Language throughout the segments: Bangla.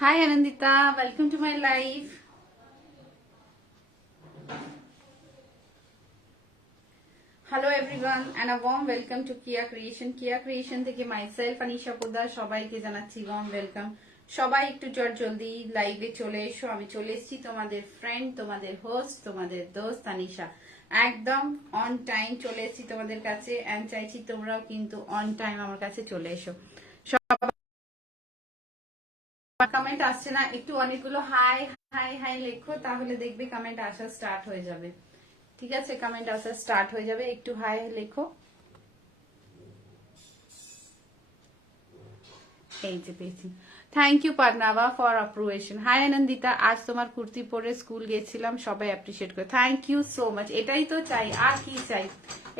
Hi Anandita, welcome to my live. Hello everyone and a warm welcome to Kia Creation. Kia Creation থেকে myself Anisha Poddar সবাইকে জানাচ্ছি warm welcome. সবাই একটু জলদি লাইভে চলে এসো। আমি চলে এসেছি তোমাদের ফ্রেন্ড, তোমাদের হোস্ট, তোমাদের দোস্ত আনিশা। একদম অন টাইম চলে এসেছি তোমাদের কাছে এন্ড চাইছি তোমরাও কিন্তু অন টাইম আমার কাছে চলে এসো। কমেন্ট আসছে না, একটু অনেকগুলো হাই হাই হাই লেখো, তাহলে দেখবে কমেন্ট আসা স্টার্ট হয়ে যাবে। ঠিক আছে, কমেন্ট আসা স্টার্ট হয়ে যাবে, একটু হাই লেখো। এই যে পেয়েছি। Thank you Parnava for approbation. Hi Anandita, আজ তোমার কুর্তি পরে স্কুল গেছিলাম, সবাই অ্যাপ্রিশিয়েট করে। Thank you so much. এটাই তো চাই, আর কি চাই?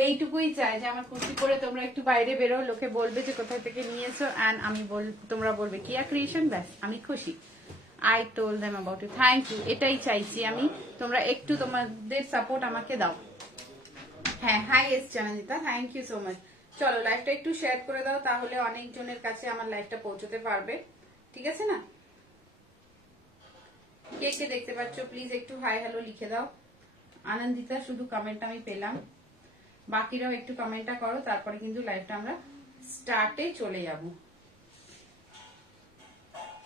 এইটুকুই চাই যে আমার কুর্তি পরে তোমরা একটু বাইরে বেরো, লোকে বলবে যে কোথায় থেকে নিয়েছো, অ্যান্ড আমি তোমরা বলবে কিয়া ক্রিয়েশন, ব্যাস আমি খুশি। I told them about you. Thank you, এটাই চাইছি আমি। তোমরা একটু তোমাদের সাপোর্ট আমাকে দাও। হ্যাঁ, হাই এসছে Anandita, thank you so much. চলো লাইভটা একটু শেয়ার করে দাও, তাহলে অনেকজনের কাছে আমার লাইভটা পৌঁছতে পারবে। ঠিক আছে না? কে কে দেখতে পাচ্ছ প্লিজ একটু হাই হ্যালো লিখে দাও। আনন্দিতা শুধু কমেন্ট আমি পেলাম, বাকিরাও একটু কমেন্টটা করো, তারপরে কিন্তু লাইভটা আমরা স্টার্টে চলে যাব।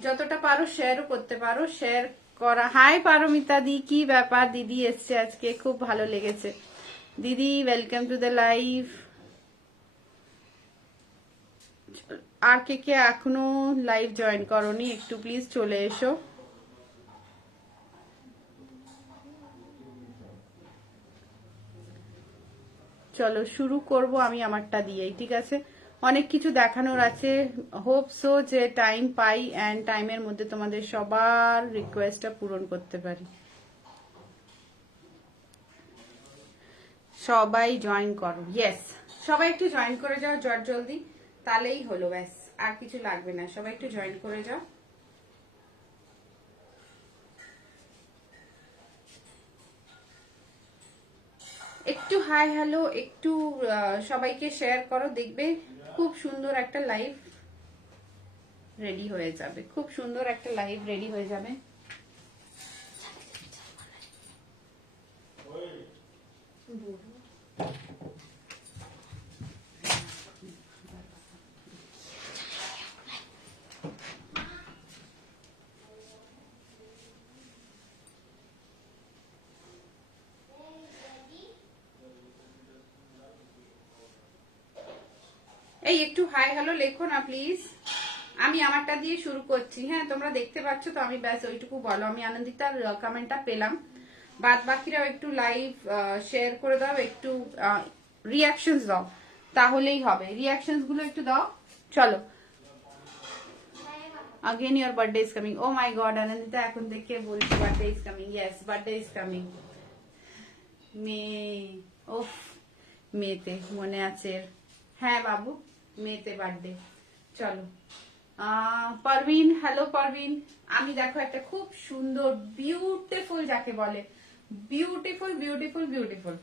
যতটা পারো শেয়ারও করতে পারো, শেয়ার করা। হাই পারমিতা দি, কি ব্যাপার? দিদি এসছে আজকে, খুব ভালো লেগেছে। দিদি ওয়েলকাম টু দ্য লাইভ। আর কে কে এখনো লাইভ জয়েন করোনি, একটু প্লিজ চলে এসো। চলো শুরু করব আমি আমারটা দিয়েই, ঠিক আছে? অনেক কিছু দেখানোর আছে, হোপ সো যে টাইম পাই অ্যান্ড টাইমের মধ্যে তোমাদের সবার রিকোয়েস্টটা পূরণ করতে পারি। সবাই জয়েন করো, ইয়েস, সবাই একটু জয়েন করে যাও জলদি, তাহলেই হলো, ব্যাস আর কিছু লাগবে না, সবাই একটু জয়েন করে যাও। একটু হাই হ্যালো, একটু সবাইকে শেয়ার করো, দেখবে খুব সুন্দর একটা লাইভ রেডি হয়ে যাবে, খুব সুন্দর একটা লাইভ রেডি হয়ে যাবে। এই একটু হাই হ্যালো লেখো না প্লিজ। আমি আমারটা দিয়ে শুরু করছি। হ্যাঁ, তোমরা দেখতে পাচ্ছ তো, আমি ব্যাস ওইটুকু বলো। আমি আনন্দিতার কমেন্টটা পেলাম, বাদ বাকিরাও একটু লাইভ শেয়ার করে দাও, একটু রিয়াকশনস দাও, তাহলেই হবে। রিয়াকশনস গুলো একটু দাও। চলো। Again your birthday is coming. Oh my god, Anandita এখন থেকে বলছি birthday is coming. Yes, birthday is coming. মে, ওফ, মেতে মনে আছে। হ্যাঁ বাবু, মেতে বার্থডে। চলো পারভিন, হ্যালো পারভিন। আমি দেখো একটা খুব সুন্দর বিউটিফুল, যাকে বলে বিউটিফুল বিউটিফুল বিউটিফুল,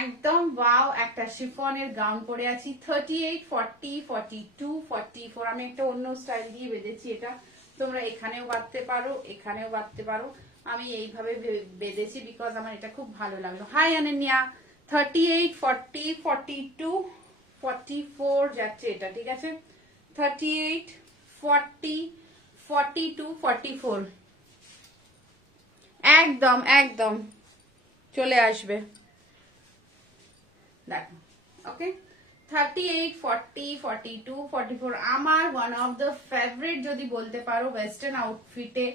একদম ওয়াও একটা শিফনের গাউন পরে আছি। 38, 40, 42, 44। আমি একটা অন্য স্টাইল দিয়ে বেঁধেছি এটা, তোমরা এখানেও বাঁধতে পারো, এখানেও বাঁধতে পারো। আমি এইভাবে বেঁধেছি বিকজ আমার এটা খুব ভালো লাগলো। হাই আনন্যা। 38, 40, 42, 44 যাচ্ছে এটা, ঠিক আছে? 38, 40, 42, 44 একদম একদম চলে আসবে, দেখো। ওকে, 38, 40, 42, 44 আমার ওয়ান অফ দ্য ফেভারিট যদি বলতে পারো ওয়েস্টার্ন আউটফিটে,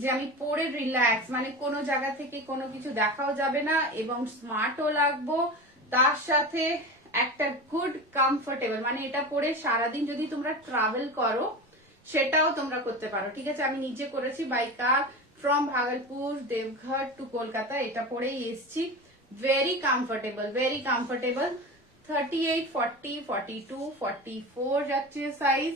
যে আমি পরে রিল্যাক্স, মানে কোনো জায়গা থেকে কোনো কিছু দেখাও যাবে না এবং স্মার্টও লাগবো, তার সাথে একটা গুড কমফোর্টেবল, মানে এটা পরে সারাদিন যদি তোমরা ট্রাভেল করো সেটাও তোমরা করতে পারো, ঠিক আছে? আমি নিজে করেছি by car from Bhagalpur Deoghar to Kolkata, এটা পরেই এসছি। Very comfortable, very comfortable. 38, 40, 42, 44 যাচ্ছে সাইজ।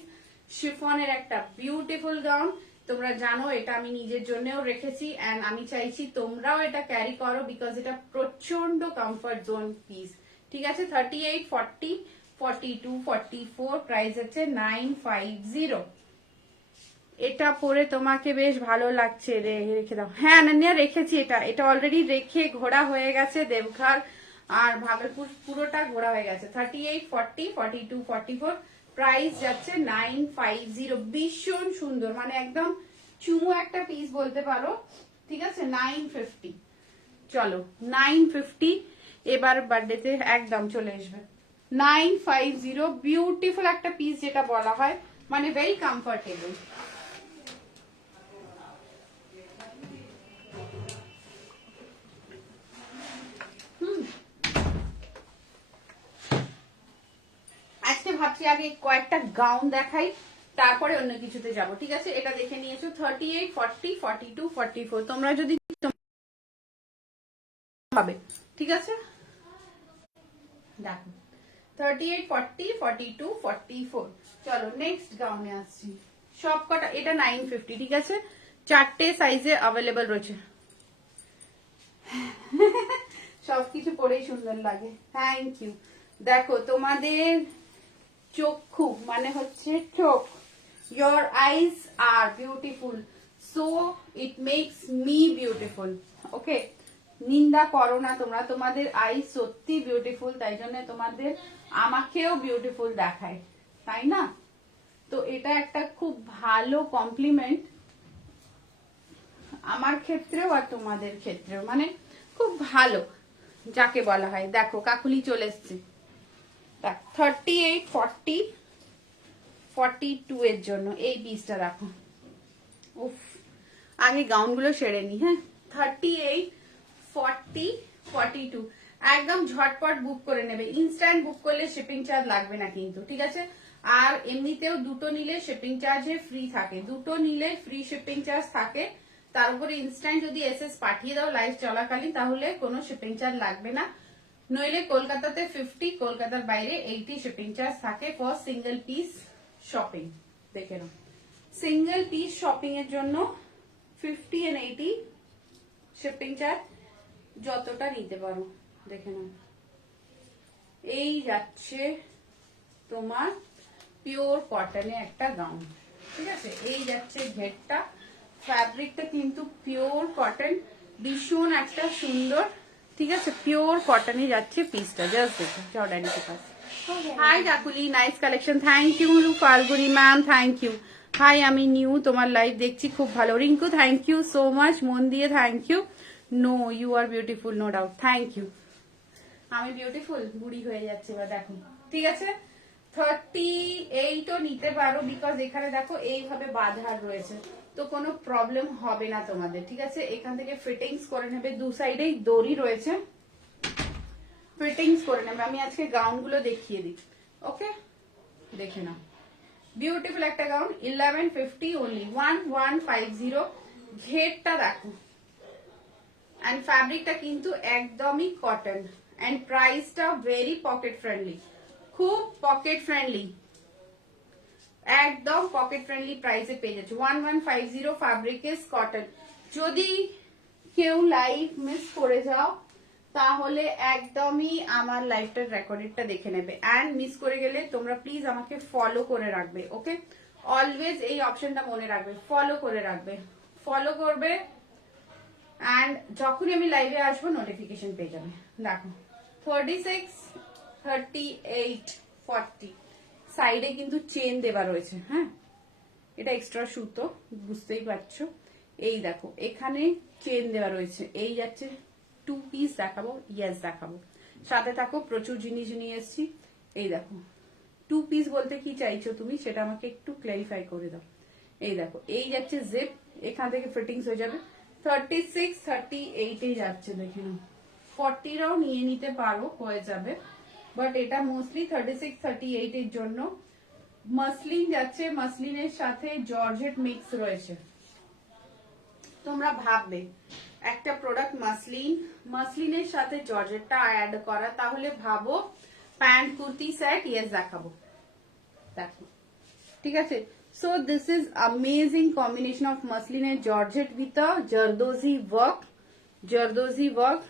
শিফনের একটা বিউটিফুল গাউন, তোমরা জানো এটা আমি নিজের জন্যও রেখেছি এন্ড আমি চাইছি তোমরাও এটা ক্যারি করো বিকজ এটা প্রচন্ড কমফর্ট জোন পিস, ঠিক আছে? 38, 40, 42, 44 প্রাইস হচ্ছে 950। এটা পরে তোমাকে বেশ ভালো লাগছে রে, রেখে দাও। হ্যাঁ অনন্যা রেখেছি, এটা এটা অলরেডি রেখে ঘোরা হয়ে গেছে, দেবঘর আর ভাগলপুর পুরোটা ঘোরা হয়ে গেছে। 38, 40, 42, 44, প্রাইস যাচ্ছে 950। ভীষণ সুন্দর, মানে একদম চুমু একটা পিস বলতে পারো, ঠিক আছে। 950, চলো 950 এবার বার্থডেতে একদম চলে আসবে। 950 বিউটিফুল একটা পিস, যেটা বলা হয় মানে ভেরি কমফোর্টেবল। আজকে ভাবছি আগে কয়েকটা গাউন দেখাই, তারপরে অন্য কিছুতে যাব, ঠিক আছে। এটা দেখে নিয়েছো 38, 40, 42, 44, তোমরা যদি পাবে, ঠিক আছে। দেখো 38, 40, 42, 44। চলো নেক্সট গাউনে আসছি। সব কটা, এটা 950, ঠিক আছে। 4টে সাইজে অ্যাভেলেবল রয়েছে। সবকিছু পরেই সুন্দর লাগে, থ্যাংক ইউ। দেখো তোমাদের চক্ষু মানে হচ্ছে চোখ, your eyes are beautiful, so it makes me beautiful, okay? নিন্দা করো না তোমরা, তোমাদের আইস সত্যি বিউটিফুল, তাই জন্য তোমাদের আমাকেও বিউটিফুল দেখায়, তাই না? তো এটা একটা খুব ভালো কমপ্লিমেন্ট আমার ক্ষেত্রেও আর তোমাদের ক্ষেত্রেও, মানে খুব ভালো যাকে বলা হয়। দেখো কাকুলি চলে এসছে। 38, 40, 42 এর জন্য এই পিসটা দেখো। উফ, আগে গাউনগুলো সেরে নি। হ্যাঁ 38, 40, 42 একদম ঝটপট বুক করে নেবে। ইনস্ট্যান্ট বুক করলে শিপিং চার্জ লাগবে না কিন্তু, ঠিক আছে। আর এমনিতেও দুটো নিলে শিপিং চার্জে ফ্রি থাকে, দুটো নিলে ফ্রি শিপিং চার্জ থাকে। তার উপরে ইনস্ট্যান্ট যদি এসএস পাঠিয়ে দাও লাইভ চলাকালীন, তাহলে কোনো শিপিং চার্জ লাগবে না। নইলে কলকাতাতে 50, কলকাতার বাইরে 80 শিপিং চার্জ থাকে ফর সিঙ্গেল পিস শপিং। দেখে নাও, সিঙ্গেল পিস শপিং এর জন্য 50 and 80 শিপিং চার্জ, যতটা নিতে পারো। দেখে নাও, এই যাচ্ছে তোমার পিওর কটনে একটা গাউন, ঠিক আছে। এই যাচ্ছে ঘেরটা, ফ্যাব্রিকটা কিন্তু পিওর কটন, ভীষণ একটা সুন্দর, ঠিক আছে। পিওর কটনে যাচ্ছে পিসটা, জাস্ট দেখো জর্ডানিকে পাস। Hi Dakuli, nice collection, thank you Falguni ma'am, thank you. Hi, আমি নিউ, তোমার লাইভ দেখছি, খুব ভালো। Rinku thank you so much, মন দিয়ে thank you. No you are beautiful, no doubt, thank you. আমি বিউটিফুল, বুড়ি হয়ে যাচ্ছে বা দেখো, ঠিক আছে। 38ও নিতে পারো, বিকজ এখানে দেখো এইভাবে বাঁধা রয়েছে, তো কোনো প্রবলেম হবে না তোমাদের, ঠিক আছে। এখান থেকে ফিটিংস করে নেবে, দু সাইডেই দড়ি রয়েছে, ফিটিংস করে নেবে। আমি আজকে গাউন গুলো দেখিয়ে দিই, ওকে। দেখে নাও, বিউটিফুল একটা গাউন, 1150 অনলি, 1150। ঘেরটা দেখো, এন্ড ফ্যাব্রিকটা কিন্তু একদমই কটন, এন্ড প্রাইসটা ভেরি পকেট ফ্রেন্ডলি, খুব পকেট ফ্রেন্ডলি, একদম পকেট ফ্রেন্ডলি প্রাইসে পেয়ে যাচ্ছে। 1150 ফ্যাব্রিক ইজ কটন। যদি কেউ লাইভ মিস করে যাও তাহলে একদমই আমার লাইভটার রেকর্ডেডটা দেখে নেবে, এন্ড মিস করে গেলে তোমরা প্লিজ আমাকে ফলো করে রাখবে, ওকে। অলওয়েজ এই অপশনটা মনে রাখবে, ফলো করে রাখবে, ফলো করবে, এন্ড যখনই আমি লাইভে আসবো নোটিফিকেশন পেয়ে যাবে। দেখো 36, 38, 40 সাইডে কিন্তু চেন দেওয়া রয়েছে, হ্যাঁ এটা এক্সট্রা সুতো, বুঝতেই পারছো। এই দেখো এখানে চেন দেওয়া রয়েছে, এই যাচ্ছে 2 পিস দেখাবো, ইয়েস দেখাবো, সাথে থাকো, প্রচুর জিনিস নিয়ে এসেছি। এই দেখো 2 পিস বলতে কি চাইছো তুমি, সেটা আমাকে একটু ক্লারিফাই করে দাও। এই দেখো এই যাচ্ছে জিপ, এখান থেকে ফিটিংস হয়ে যাবে। 36, 38 এ যাচ্ছে, দেখে নাও। 40রাও নিয়ে নিতে পারো, হয়ে যাবে, বাট এটা মোস্টলি 36, 38 এর জন্য। মাসলিন যাচ্ছে, মাসলিনের সাথে জর্জেট মিক্স রয়েছে। তোমরা ভাববে একটা প্রোডাক্ট মাসলিন, মাসলিনের সাথে জর্জেটটা অ্যাড করা, তাহলে ভাবো প্যান্ট কুর্তি সেট, ইয়েস দেখাবো, দেখো, ঠিক আছে। So this is amazing combination of muslin and georgette with a zardozi work, zardozi work,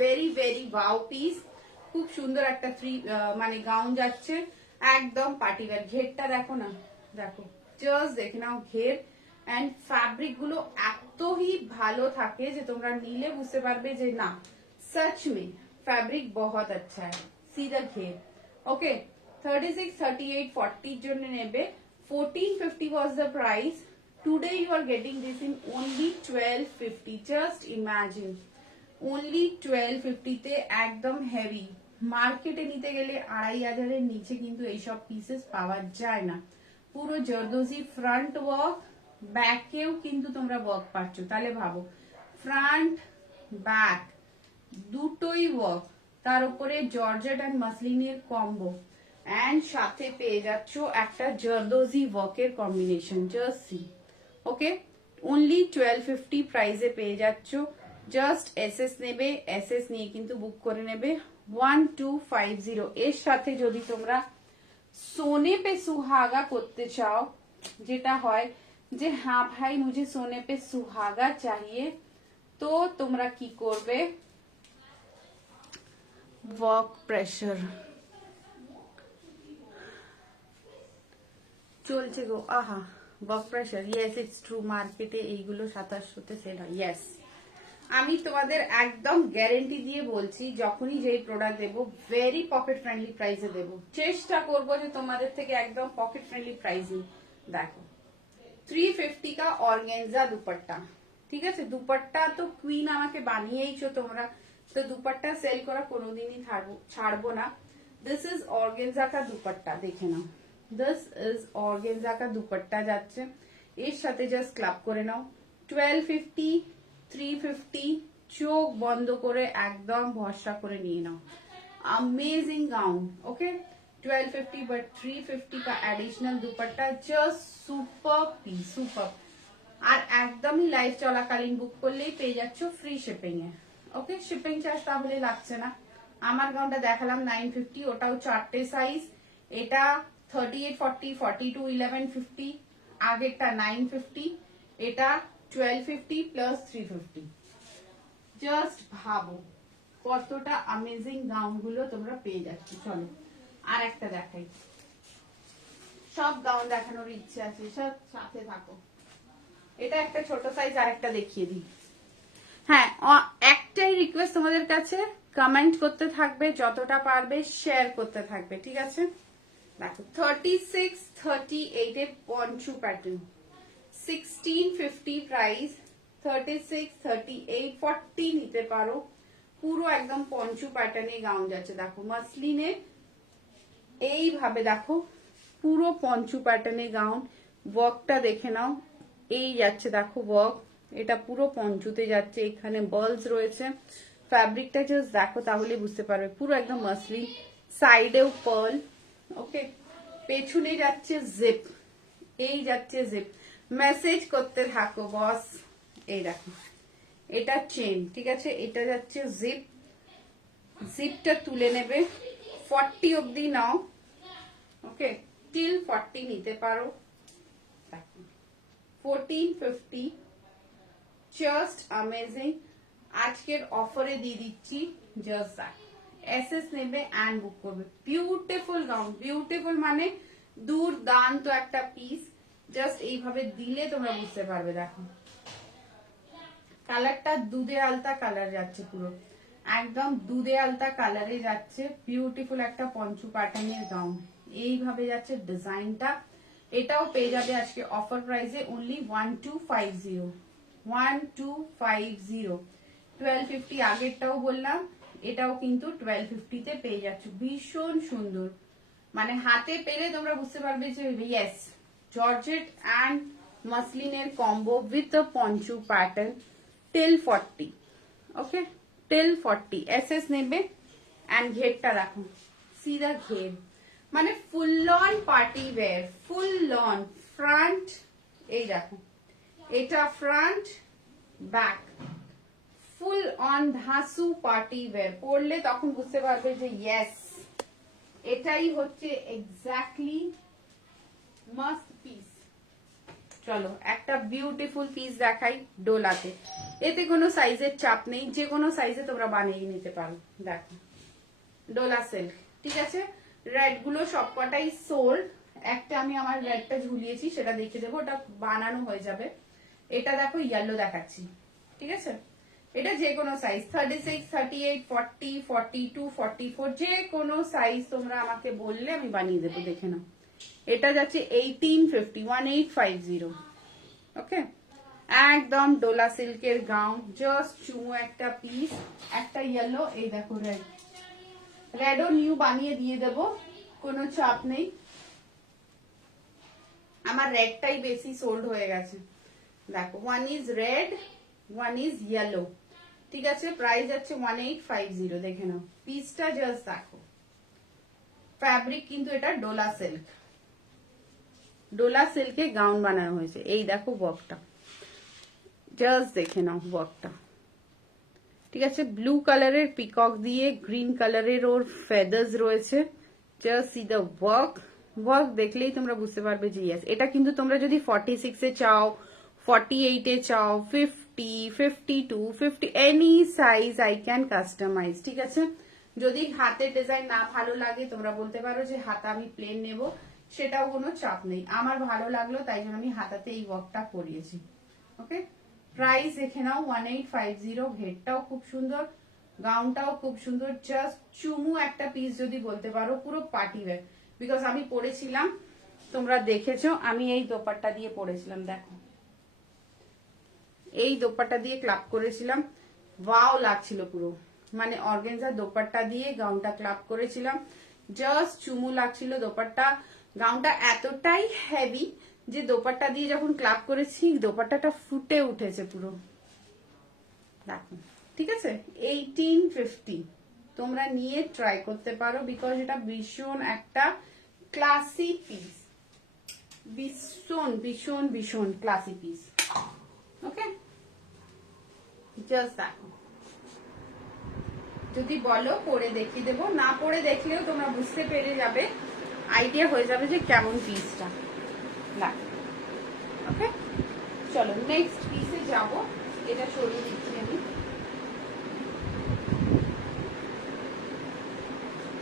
very very wow piece. খুব সুন্দর একটা মানে গাউন যাচ্ছে, একদম পার্টি ওয়্যার। ঘেরটা দেখো না, দেখো জাস্ট দেখে নাও ঘের অ্যান্ড ফ্যাব্রিক গুলো এতই ভালো থাকে যে তোমরা নিলে বুঝতে পারবে যে না सच में फैब्रिक बहुत अच्छा है सीधा घेर ओके 36 38 40 জন্য নেবে 1450 was the price today you are getting this in only 1250 just imagine only 1250 তে একদম হেভি মার্কেটে নিতে গেলে 2500 এর নিচে কিন্তু এইসব পিসেস পাওয়া যায় না পুরো জর্দোজি ফ্রন্ট ওয়ার্ক ব্যাকেও কিন্তু তোমরা ওয়ার্ক পাচ্ছ তাহলে ভাবো ফ্রন্ট ব্যাক দুটোই ওয়ার্ক তার উপরে জর্জেট এন্ড মাসলিনের কম্বো এন্ড সাথে পেয়ে যাচ্ছ একটা জর্দোজি ওয়ার্কের combination just see okay only 1250 প্রাইসে পেয়ে যাচ্ছ জাস্ট এসএস নেবে এসএস নিয়ে কিন্তু বুক করে নেবে 1250 এর সাথে যদি তোমরা সোনে पे सुहागा করতে চাও যেটা হয় যে হ্যাঁ ভাই मुझे सोने पे सुहागा चाहिए তো তোমরা কি করবে वर्क प्रेशर চলছে গো আহা work pressure yes it's true মার্কেটে এইগুলো 2700 তে সেল হয় यस আমি তোমাদের একদম গ্যারান্টি দিয়ে বলছি যখনই যেই প্রোডাক্ট দেব ভেরি পকেট ফ্রেন্ডলি প্রাইসে দেব চেষ্টা করব যে তোমাদের থেকে একদম পকেট ফ্রেন্ডলি প্রাইসে দেখো 350 का ऑर्गेन्जा दुपट्टा ঠিক আছে দুপাট্টা তো কুইন আমাকে বানিয়েইছো তোমরা তো দুপাট্টা সেল করা কোনোদিনই ছাড়বো না দিস ইজ অর্গেনজা কা দুপাট্টা দেখে নাও দিস ইজ অর্গেনজা কা দুপাট্টা যাচ্ছে এর সাথে জাস্ট ক্লাব করে নাও 1250 350 চোখ বন্ধ করে একদম ভরসা করে নিয়ে নাও अमेजिंग गाउन ओके 1250 बट 350 का additional dupatta just super piece super আর একদমই লাইভ চলাকালীন বুক করলেই পেয়ে যাচ্ছ ফ্রি শিপিং এ ওকে শিপিং চার্জ তাহলে লাগছে না আমার গাউনটা দেখালাম 950 ওটাও চারটে সাইজ এটা 38 40 42 1150 আগেরটা 950 এটা 1250 প্লাস 350 জাস্ট ভাবো কতটা অ্যামেজিং গাউন গুলো তোমরা পেয়ে যাচ্ছ চলো আর একটা দেখাই সব গাউন দেখানোর ইচ্ছে আছে সব সাথে থাকো এটা একটা ছোট সাইজ আর একটা দেখিয়ে দিই হ্যাঁ একটাই রিকোয়েস্ট তোমাদের কাছে কমেন্ট করতে থাকবে যতটা পারবে শেয়ার করতে থাকবে ঠিক আছে দেখো 36 38 এর পঞ্চু প্যাটার্ন 1650 প্রাইস 36 38 40 নিতে পারো পুরো একদম পঞ্চু প্যাটার্নে গাউন যাচ্ছে দেখো মাসলিনে এইভাবে দেখো পুরো পঞ্চু প্যাটার্নে গাউন ওয়ার্কটা দেখে নাও এই যাচ্ছে দেখো ওয়ার্ক এটা পুরো পঞ্চুতে যাচ্ছে এখানে বার্লস রয়েছে ফ্যাব্রিকটা জাস্ট দেখো তাহলে বুঝতে পারবে পুরো একদম মাসলিন সাইডেও পার্ল ওকে পেছনে যাচ্ছে জিপ এই যাচ্ছে জিপ মেসেজ করতে থাকো বস এই দেখো এটা চেন ঠিক আছে এটা যাচ্ছে জিপ জিপটা তুলে নেবে 40 অবধি নাও ওকে টিল 40 নিতে পারো 1450 জাস্ট অ্যামেজিং আজকের অফারে দিয়ে দিচ্ছি জাস্ট দ্যাট এসএস নেবে এন্ড বুক করবে বিউটিফুল গাউন বিউটিফুল মানে দুর্দান্ত একটা পিস জাস্ট এইভাবে দিলে তোমরা বুঝতে পারবে দেখো কালারটা দুধে আলতা কালার যাচ্ছে পুরো একদম দুধে আলতা কালারে যাচ্ছে বিউটিফুল একটা পঞ্চু প্যাটার্নের গাউন এইভাবে যাচ্ছে ডিজাইনটা এটাও পেয়ে যাবে আজকে অফার প্রাইসে অনলি 1250 1250 আগেরটাও বললাম এটাও কিন্তু 1250 তে পেয়ে যাচ্ছ ভীষণ সুন্দর মানে হাতে পেলে তোমরা বুঝতে পারবে যে ইয়েস জর্জেট এন্ড মাসলিনের combo with a poncho pattern till 40 okay till 40 এসএস নেবে এন্ড ঘেরটা রাখো সিধা ঘের মানে full on party wear full on front এই দেখো এটা ফ্রন্ট ব্যাক ফুল অন ধাসু পার্টি ওয়্যার পরলে তখন বুঝতে পারবে যে ইয়েস এটাই হচ্ছে এক্স্যাক্টলি মাস্ট পিস চলো একটা বিউটিফুল পিস দেখাই ডোলাতে এতে কোনো সাইজের চাপ নেই যে কোনো সাইজে তোমরা বানিয়ে নিতে পারো দেখো ডোলা সিল্ক ঠিক আছে রেড গুলো সবকটাই সোল্ড একটা আমি আমার রেডটা ঝুলিয়েছি, সেটা দেখে দেবো, ওটা বানানো হয়ে যাবে। এটা দেখো ইয়েলো দেখাচ্ছি, ঠিক আছে? এটা যে কোনো সাইজ 36, 38, 40, 42, 44 যে কোনো সাইজ তোমরা আমাকে বললে আমি বানিয়ে দেবো। দেখে নাও, এটা যাচ্ছে 1850, 1850। ওকে, একদম ডোলা সিল্কের গাউন, জাস্ট চুমু একটা পিস, একটা ইয়েলো, এই দেখো রেড, রেডও নিউ বানিয়ে দিয়ে দেবো, কোনো চাপ নেই। আমার রেডটাই বেশি সোল্ড হয়ে গেছে। দেখো, one is red, one is yellow, ঠিক আছে? প্রাইস যাচ্ছে 1850। দেখে নাও পিসটা, জাস্ট দেখো। ফ্যাব্রিক কিন্তু এটা ডোলা সিল্ক, ডোলা সিল্কে গাউন বানানো হয়েছে। এই দেখো ওয়ার্কটা, জাস্ট দেখে নাও ওয়ার্কটা, ঠিক আছে? ব্লু কালারের পিকক দিয়ে গ্রিন কালারের ওর ফেদার্স রয়েছে। Just see the work, work দেখলেই তোমরা বুঝতে পারবে যে ইয়েস। এটা কিন্তু তোমরা যদি 46 এ চাও, 48 এ চাও, 50, 52, 50 any size I can customise, ঠিক আছে? যদি হাতের ডিজাইন না ভালো লাগে তোমরা বলতে পারো যে হাতা আমি প্লেন নেব, সেটাও কোনো চাপ নেই। আমার ভালো লাগলো তাই জন্য আমি হাতাতে এই ওয়ার্কটা করিয়েছি। ওকে, প্রাইস দেখে নাও 1850। ঘেরটাও খুব সুন্দর, গাউনটাও খুব সুন্দর, জাস্ট চুমু একটা পিস যদি বলতে পারো, পুরো পার্টি ওয়্যার। বিকজ আমি পরেছিলাম, তোমরা দেখেছো, আমি এই দোপাট্টা দিয়ে পরেছিলাম। দেখো, এই দোপাট্টা দিয়ে ক্লাব করেছিলাম, ওয়াও লাগছিল পুরো, মানে অর্গানজার দোপাট্টা দিয়ে গাউনটা ক্লাব করেছিলাম, জাস্ট চুমু লাগছিল দোপাট্টা। গাউনটা এতটাই হেভি যে দোপাট্টা দিয়ে যখন ক্লাব করেছি দোপাট্টাটা ফুটে উঠেছে পুরো। দেখো, ঠিক আছে? 1850 তোমরা নিয়ে ট্রাই করতে পারো, বিকজ এটা ভীষণ একটা ক্লাসি পিস, ভীষণ ভীষণ ভীষণ ক্লাসি পিস। ওকে, জাস্ট দেখো, যদি বলো পরে দেখিয়ে দেবো, না পরে দেখলেও তোমরা বুঝতে পেরে যাবে, আইডিয়া হয়ে যাবে যে কেমন পিসটা। না, ওকে, চলো নেক্সট পিসে যাব। এটা সরিয়ে দিচ্ছি আমি।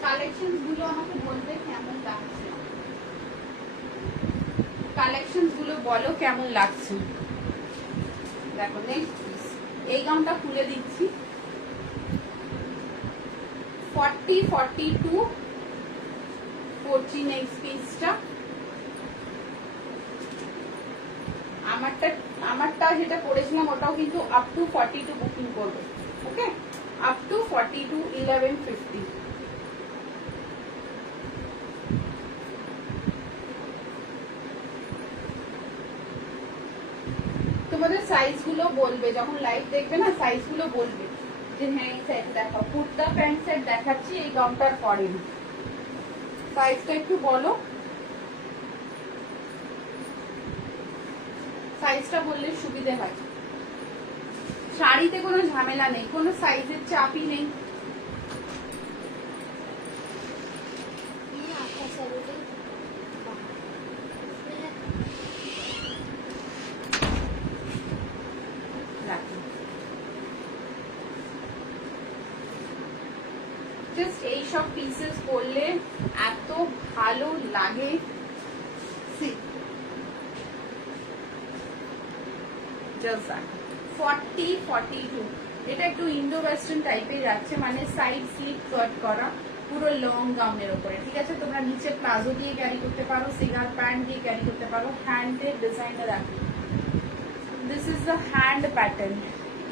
কালেকশন গুলো আমাকে বলবে কেমন লাগছে, কালেকশন গুলো বলো কেমন লাগছে। দেখো নেক্সট পিস, এই গাউনটা খুলে দিচ্ছি। 40, 42 পড়ছি নেক্সট পিসটা। আমারটা যেটা পড়েছিলাম ওটাও কিন্তু আপ টু 42 বুকিং করবে। ওকে, আপ টু 42, 1150। তোমাদের সাইজ গুলো বলবে, যখন লাইভ দেখবে না সাইজ গুলো বলবে যে হ্যাঁ এই সাইজ দেখাও। কুর্তা প্যান্ট সেট দেখাচ্ছি, এই গাউনটার পরে সাইজটা একটু বলো, সাইজটা বললে সুবিধে হয়। শাড়িতে কোনো ঝামেলা নেই, কোনো সাইজের চাপই নেই। জাস্ট এইসব পিসেস পরলে এত ভালো লাগে। 40, 42 এটা একটু ইন্ডো ওয়েস্টার্ন টাইপের যাচ্ছে, মানে সাইড স্লিপ কাট করা, পুরো লং গাউনের উপরে, ঠিক আছে? তোমরা নিচে প্লাজো দিয়ে ক্যারি করতে পারো, সিগার প্যান্ট দিয়ে ক্যারি করতে পারো। হ্যান্ডের ডিজাইনটা দেখো, this is the hand pattern,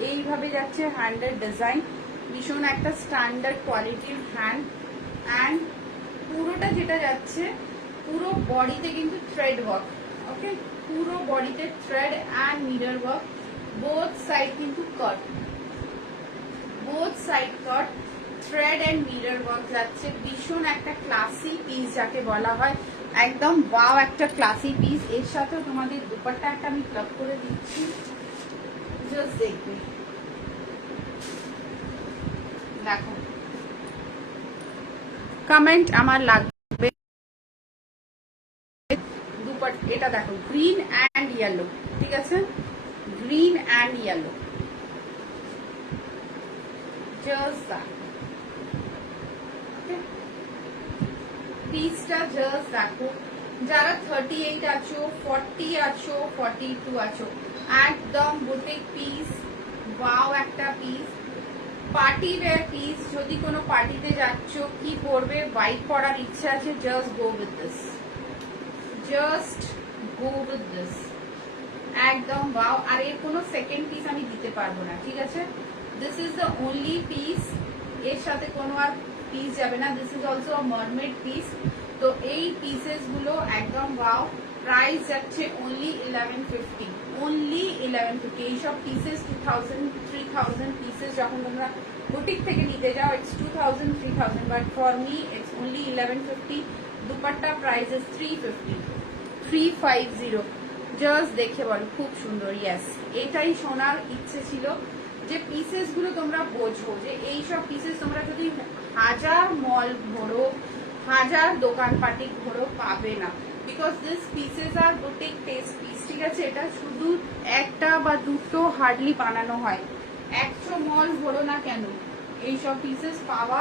এইভাবে যাচ্ছে হ্যান্ডের ডিজাইন, ভীষণ একটা স্ট্যান্ডার্ড কোয়ালিটির হ্যান্ড। অ্যান্ড পুরোটা যেটা যাচ্ছে, পুরো বডিতে কিন্তু থ্রেড ওয়ার্ক। ওকে, পুরো বডিতে thread and mirror work, both side কিন্তু cut, both side cut, thread and mirror work যাচ্ছে। ভীষণ একটা ক্লাসি পিস যাকে বলা হয়, একদম ওয়াও একটা ক্লাসি পিস। এর সাথেও তোমাদের দুপাট্টা একটা আমি ক্লাব করে দিচ্ছি, জাস্ট দেখবে। দেখো, কমেন্ট আমার লাগবে। দুপাট্টা এটা দেখো, গ্রিন অ্যান্ড ইয়েলো, ঠিক আছে? Green and yellow, just that. পিসটা জাস্ট দেখো, যারা 38 আছো, 40 আছো, 42 আছো, একদম বুটিক পিস, ওয়াও একটা পিস, পার্টি ওয়্যার পিস। যদি কোনো পার্টিতে যাচ্ছ, কি পরবে, হোয়াইট পরার ইচ্ছা আছে, just go with this, just go with this, একদম ওয়াও। আর এর কোনো সেকেন্ড পিস আমি দিতে পারবো না, ঠিক আছে? This is the only piece, এর সাথে কোনো আর পিস যাবে না। This is also a mermaid piece. তো এই পিসেস গুলো একদম ওয়াও। প্রাইস যাচ্ছে অনলি 1150, অনলি 1150। এইসব পিসেস 2000 3000 পিসেস যখন তোমরা বুটিক থেকে নিতে যাও, it's 2000 3000, but for me it's only 1150। Dupatta price is 350, 350। Just দেখে বলো, খুব সুন্দর। ইয়েস, এটাই শোনার ইচ্ছে ছিল, যে পিসেস গুলো তোমরা বোঝো, যে এইসব পিসেস তোমরা যদি হাজার মল ঘোরো, হাজার দোকান পাটি ঘোরো, পাবে না। Because this pieces are boutique test piece, ঠিক আছে? এটা শুধু একটা বা দুটো হার্ডলি বানানো হয়, 100 মল ঘোরো না কেন, এইসব পিসেস পাওয়া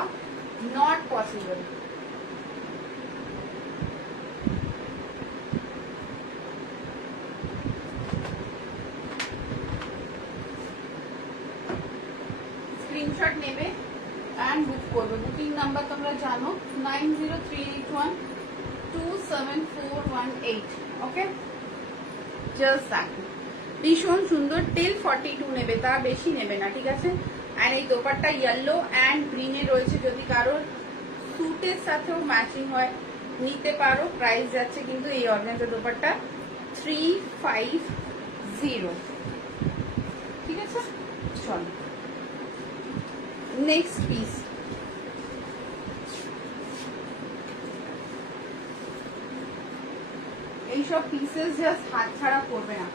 নট পসিবল। স্ক্রিনশট নেবে অ্যান্ড বুক করবে। বুকিং নাম্বার তোমরা জানো, 9038127418। ওকে, জাস্ট দ্যাট। ভীষণ সুন্দর, টিল 42 নেবে, তার বেশি নেবে না, ঠিক আছে? আর এই দোপাট্টা ইয়েলো অ্যান্ড গ্রিনে রয়েছে, যদি কারোর স্যুটের সাথেও ম্যাচিং হয় নিতে পারো। প্রাইস যাচ্ছে কিন্তু এই অর্গানজা দোপাট্টা 350, ঠিক আছে? চলো নেক্সট পিস। এইসব পিসেস জাস্ট হাত ছাড়া করবে না।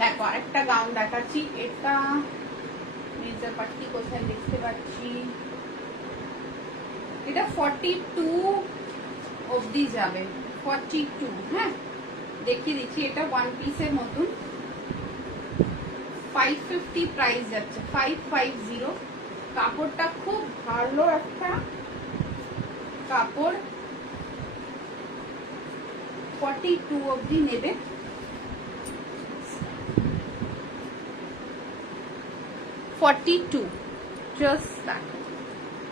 দেখো আরেকটা গাউন দেখাচ্ছি, এটা মেজার পাট্টি কোথায় দেখতে পাচ্ছি, এটা 42 অবধি যাবে, 42। হ্যাঁ, দেখিয়ে দিচ্ছি, এটা ওয়ান পিসের মতন, 550 প্রাইস যাচ্ছে, 550। কাপড়টা খুব ভালো একটা কাপড়, 42 অবধি নেবে। Just that.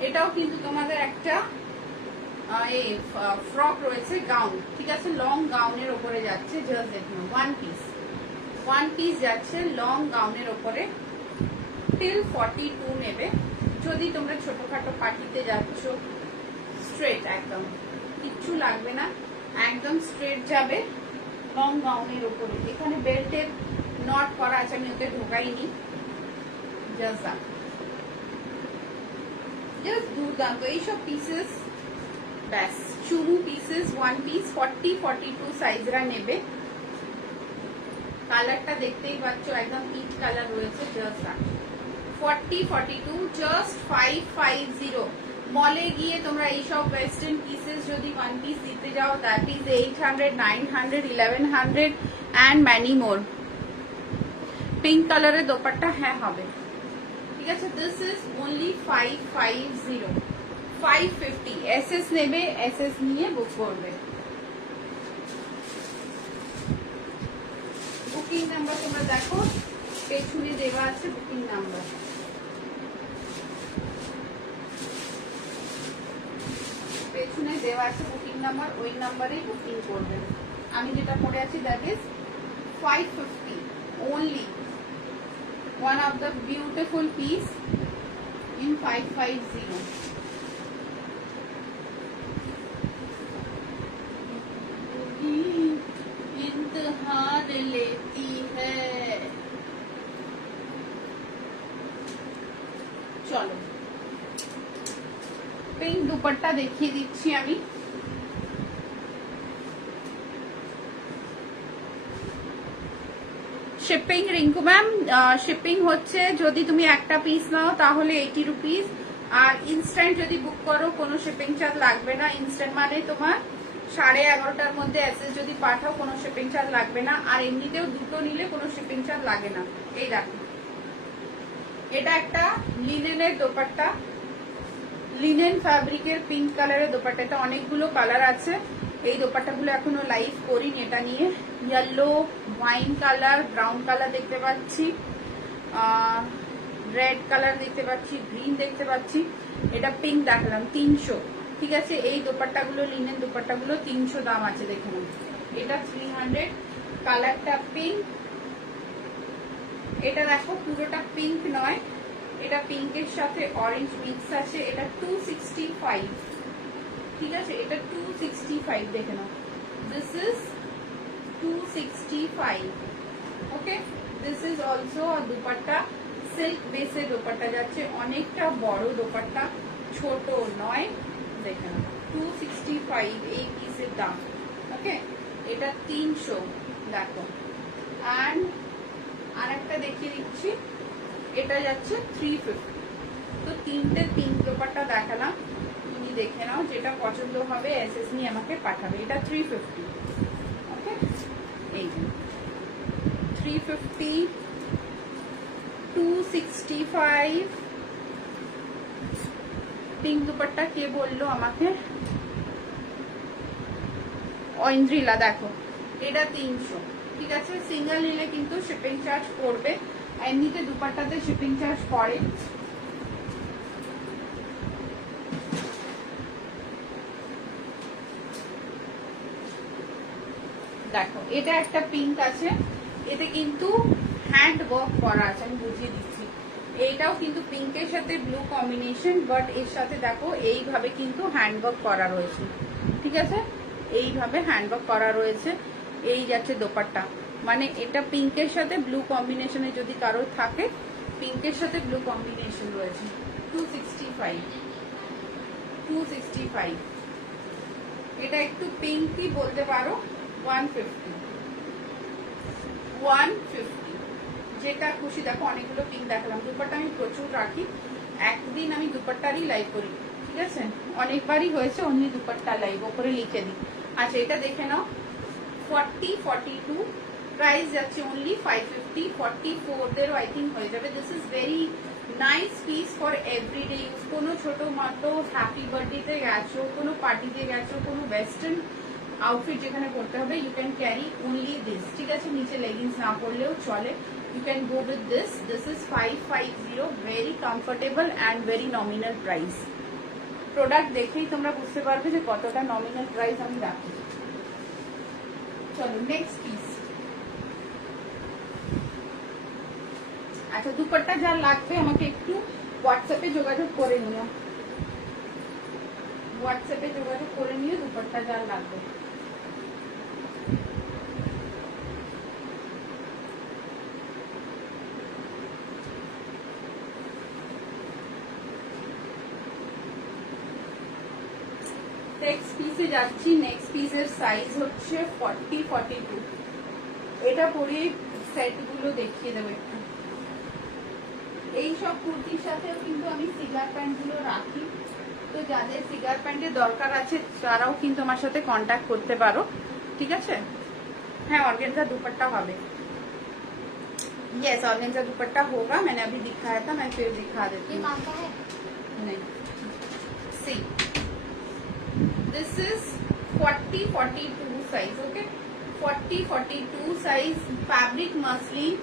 এটাও কিন্তু তোমাদের একটা ফ্রক রয়েছে, গাউন, ঠিক আছে? লং গাউনের ওপরে যাচ্ছে, জাস্ট দেখুন, ওয়ান পিস যাচ্ছে লং গাউনের ওপরে, টিল 42 নেবে। যদি তোমরা ছোটখাটো পার্টিতে যাচ্ছ, স্ট্রেট একদম, কিচ্ছু লাগবে না, একদম স্ট্রেট যাবে লং গাউনের ওপরে। এখানে বেল্টের নট করা আছে, আমি ওকে ঢোকাইনি, জাস্ট দ্যাট। জাস্ট দুর্দান্ত এইসব পিসেস, ব্যাস চুরু পিসেস, ওয়ান পিস 40-42 সাইজরা নেবে। কালারটা দেখতেই পাচ্ছ, একদম পিচ কালার রয়েছে, জাস্ট 40-42, জাস্ট 550। মলে গিয়ে তোমরা এইসব ওয়েস্টার্ন পিসেস যদি ওয়ান পিস দিতে যাও, that is 800, 900, 1100 and many more. Pink কালারের দোপাট্টা, হ্যাঁ হবে, ঠিক আছে? This is only 550, 550। এসএস নেবে, এসএস নিয়ে বুক করবে। বুকিং নাম্বার তোমরা দেখো, পেছনে দেওয়া আছে বুকিং নাম্বার। পেছনে দেওয়া আছে বুকিং নাম্বার, ওই নাম্বারে বুকিং করবে। আমি যেটা পড়ে আছি, that is 550 only, one of the beautiful piece in 550। इंतहार लेती है। চলো পিঙ্ক দুপাট্টা দেখিয়ে দিচ্ছি আমি। শিপিং রিঙ্কু ম্যাম, শিপিং হচ্ছে যদি তুমি একটা পিস নাও তাহলে 80 রুপিস, আর ইনস্ট্যান্ট যদি বুক করো কোনো শিপিং চার্জ লাগবে না। ইনস্ট্যান্ট মানে তোমার 11:30টার মধ্যে এসএস যদি পাঠাও কোনো শিপিং চার্জ লাগবে না, আর এমনিতেও দুটো নিলে কোনো শিপিং চার্জ লাগে না। এই দেখো, এটা একটা লিনেনের দোপাট্টা, লিনেন ফ্যাব্রিকের পিঙ্ক কালারের দোপাট্টা, এটা অনেকগুলো কালার আছে। এই দোপাট্টাগুলো এখনো লাইভ করিনি এটা নিয়ে। Yellow, wine colour, brown colour দেখতে পাচ্ছি, রেড কালার দেখতে পাচ্ছি, গ্রিন দেখতে পাচ্ছি, এটা পিঙ্ক দেখালাম 300। ঠিক আছে, এই দোপাট্টাগুলো লিনেন দোপাট্টাগুলো 300 দাম আছে, দেখে নাও। এটা 300, কালারটা পিঙ্ক। এটা দেখো পুরোটা পিঙ্ক নয়, এটা পিঙ্কের সাথে অরেঞ্জ মিক্স আছে, এটা 265। ঠিক আছে, এটা 265 দেখে নাও। This is 265। Okay, this is also dupatta, silk বেসের দোপাট্টা যাচ্ছে, অনেকটা বড় দোপাট্টা, ছোট নয়। দেখে নাও 265 এই পিসের দাম। ওকে, এটা 300 দেখো। অ্যান্ড আর একটা দেখিয়ে দিচ্ছি, এটা যাচ্ছে 350। তো তিনটে পিঙ্ক দোপাট্টা দেখালাম, তুমি দেখে নাও, যেটা পছন্দ হবে এসএস নিয়ে আমাকে পাঠাবে। এটা 350। ওকে, এই 350, 265 পিঙ্ক দুপাট্টা। কে বললো আমাকে? ঐন্দ্রিলা। দেখো এটা 300। ঠিক আছে, সিঙ্গেল নিলে কিন্তু শিপিং চার্জ পড়বে, এমনিতে দুপাট্টাতে শিপিং চার্জ পড়ে। দেখো এটা একটা পিঙ্ক আছে, এতে কিন্তু হ্যান্ড ওয়ার্ক করা আছে, আমি বুঝিয়ে দিচ্ছি। এইটাও কিন্তু পিঙ্কের সাথে ব্লু কম্বিনেশন, বাট এর সাথে দেখো এইভাবে কিন্তু হ্যান্ড ওয়ার্ক করা রয়েছে। ঠিক আছে, এইভাবে হ্যান্ড ওয়ার্ক করা রয়েছে। এই যাচ্ছে দোপাট্টা, মানে এটা পিঙ্কের সাথে ব্লু কম্বিনেশনে যদি কারোর থাকে, পিঙ্কের সাথে ব্লু কম্বিনেশন রয়েছে। 265। এটা একটু পিঙ্কই বলতে পারো। 150, যেটা খুশি। দেখো অনেকগুলো পিঙ্ক দেখালাম, দুপাট্টা আমি প্রচুর রাখি, একদিন আমি দুপাট্টারই লাইভ করি। ঠিক আছে, অনেকবারই হয়েছে অমনি দুপাট্টা লাইভ, ওপরে লিখে দিই। আচ্ছা, এটা দেখে নাও 40, 42, প্রাইস যাচ্ছে অনলি 550। 44 দেরও আই থিঙ্ক হয়ে যাবে। This is very nice piece for everyday use. কোনো ছোট মাত্র হ্যাপি বার্থডেতে গেছো, কোনো পার্টিতে গেছো, কোনো ওয়েস্টার্ন আউটফিট যেখানে পড়তে হবে, you can carry only this. ঠিক আছে, নিচে লেগিংস না পড়লেও চলে, you can go with this. This is 550, very comfortable and very nominal price. Product দেখেই তোমরা বুঝতে পারবে যে কতটা নমিনাল প্রাইস আমি রাখি। চলো নেক্সট পিস। আচ্ছা, দুপাট্টা যা লাগবে আমাকে একটু হোয়াটসঅ্যাপে যোগাযোগ করে নিও, হোয়াটসঅ্যাপে যোগাযোগ করে নিও দুপাট্টা যা লাগবে। নেক্সট পিসে যাচ্ছি। নেক্সট পিসের সাইজ হচ্ছে 40, 42। এটা পরে সেট গুলো দেখিয়ে দেবো একটু। এই সব কুর্তির সাথেও কিন্তু আমি ফিগার প্যান্ট গুলো রাখি, তো যাদের ফিগার প্যান্টের দরকার আছে তারাও কিন্তু আমার সাথে কন্ট্যাক্ট করতে পারো। ঠিক আছে, হ্যাঁ ऑर्गेन्जा दुपट्टा হবে। यस, ऑर्गेन्जा दुपट्टा होगा, मैंने अभी दिखाया था, मैं फिर दिखा देती हूँ। नहीं, सी this is 40, 42 size. okay, 40, 42 size fabric muslin।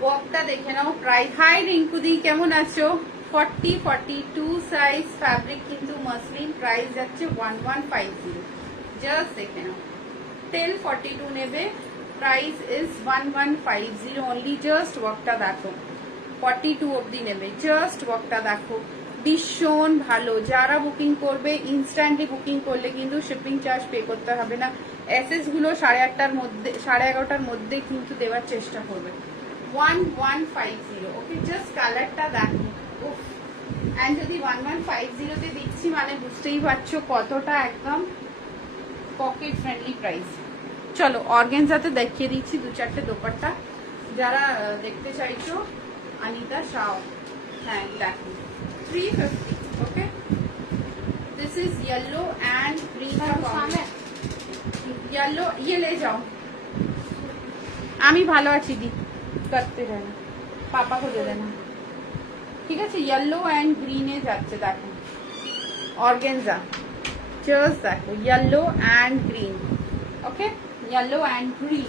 ওয়ার্কটা দেখে নাও। প্রাইস, হাই রিঙ্কুদি কেমন আছো? 40, 42 সাইজ ফ্যাব্রিক কিন্তু মাসলিন, প্রাইস যাচ্ছে 1150। জাস্ট দেখে নাও, টেল 42 নেবে, প্রাইস ইজ 1150 অনলি। জাস্ট ওয়ার্কটা দেখো, 42 অবধি নেবে, জাস্ট ওয়ার্কটা দেখো, ভীষণ ভালো। যারা বুকিং করবে, ইনস্ট্যান্টলি বুকিং করলে কিন্তু শিপিং চার্জ পে করতে হবে না। এসএস গুলো 8:30টার মধ্যে, 11:30টার মধ্যে কিন্তু দেওয়ার চেষ্টা করবে। 1150। ওকে, জাস্ট কালারটা দেখো। এন্ড যদি 1150 তে দিচ্ছি মানে বুঝতেই পারছো কতটা একদম পকেট ফ্রেন্ডলি প্রাইস। চলো অর্গানজাতে দেখিয়ে দিচ্ছি দু চারটে দোপাট্টা, যারা দেখতে চাইছো। अनीता शाह, हाँ देखो 350। Okay, this is yellow and green का येलो। ये ले जाओ, আমি ভালো আছি দি, করতে रहना, पापा को दे देना। ঠিক আছে, येलो एंड ग्रीन এ যাচ্ছে। দেখো অর্গেনজা জাস্ট দেখো yellow and green, okay yellow and green,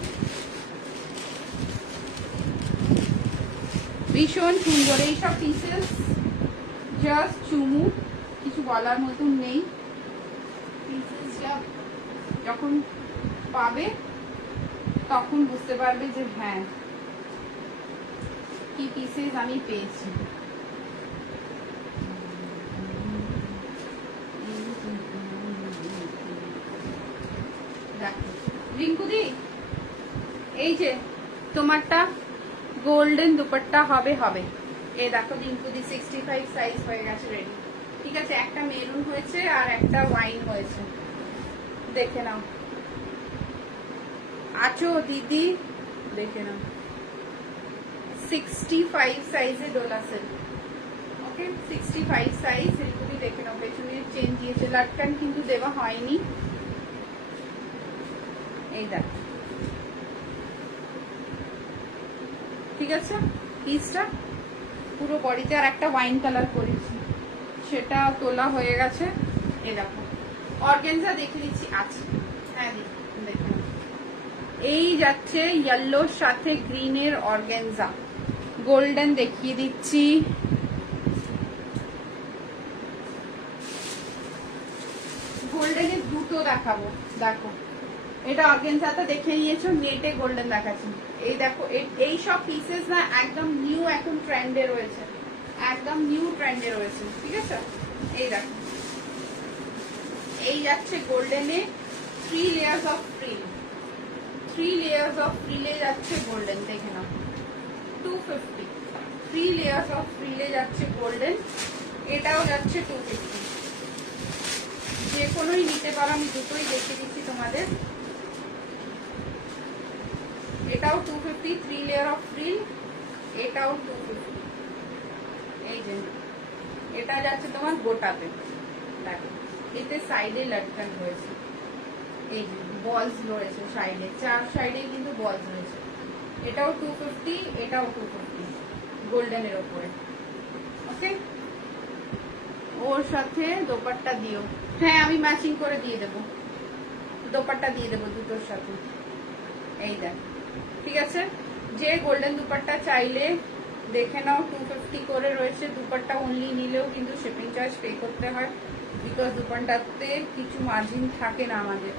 ভীষণ সুন্দর এইসব পিসেস, জাস্ট চুমু, কিছু বলার মতন নেই। পিসেসটা যখন পাবে তখন বুঝতে পারবে যে হ্যাঁ কি পিসেস আমি পেয়েছি। দেখো রিঙ্কুদি, এই যে তোমারটা গোল্ডেন দুপাট্টা হবে হবে। এই দেখো রিঙ্কুদি 65 সাইজ হয়ে গেছে রেডি। ঠিক আছে, একটা মেরুন হয়েছে আর একটা ওয়াইন হয়েছে, দেখে নাও। আছো দিদি, দেখে নাও 65 সাইজে ডোলা সিল্ক, ওকে 65 সাইজ। রিঙ্কুদি দেখে নাও, পেছনের চেন দিয়েছে, লাটকান কিন্তু দেওয়া হয়নি। এই দেখো, ঠিক আছে পিসটা পুরো বডিতে। আর একটা ওয়াইন কালার করেছি, সেটা তোলা হয়ে গেছে। এই দেখো অর্গানজা দেখে দিচ্ছি, আছে হ্যাঁ দেখে নাও। এই যাচ্ছে ইয়েলোর সাথে গ্রিনের অর্গানজা, গোল্ডেন দেখিয়ে দিচ্ছি। গোল্ডেনের দুটো দেখাবো, দেখো এটা অর্গানজাটা দেখে নিয়েছো, নেটে গোল্ডেন দেখাচ্ছি। এই দেখো এই সব পিসেস না একদম নিউ, এখন ট্রেন্ডে রয়েছে, একদম নিউ ট্রেন্ডে রয়েছে, ঠিক আছে। এই দেখো এই যাচ্ছে গোল্ডেনে 3 layers of frill, 3 layers of ফ্রিলে যাচ্ছে গোল্ডেন, দেখে নাও 250, 3 লেয়ার্স অফ ফ্রিলে যাচ্ছে গোল্ডেন, এটাও যাচ্ছে 250। যে কোনোই নিতে পারো, আমি দুটোই দেখে দিচ্ছি তোমাদের। এটাও 250, 3 লেয়ার অফ ফ্রিল, এটাও 250। এই যে এটা যাচ্ছে তোমার গোটাতে, দেখো এতে সাইডে লটকান রয়েছে, এই যে বলস রয়েছে সাইডে, 4 সাইডে কিন্তু বলস রয়েছে। এটাও 250, এটাও 250 গোল্ডেনের ওপরে, ওকে। ওর সাথে দোপাট্টা দিও, হ্যাঁ আমি ম্যাচিং করে দিয়ে দেবো, দোপাট্টা দিয়ে দেবো দুটোর সাথে। এই দেখ, ঠিক আছে। যে গোল্ডেন দুপাট্টা চাইলে দেখে নাও, 250 করে রয়েছে। দুপাট্টা অনলি নিলেও কিন্তু শিপিং চার্জ পে করতে হয়, বিকজ দুপাট্টাতে কিছু মার্জিন থাকে না আমাদের,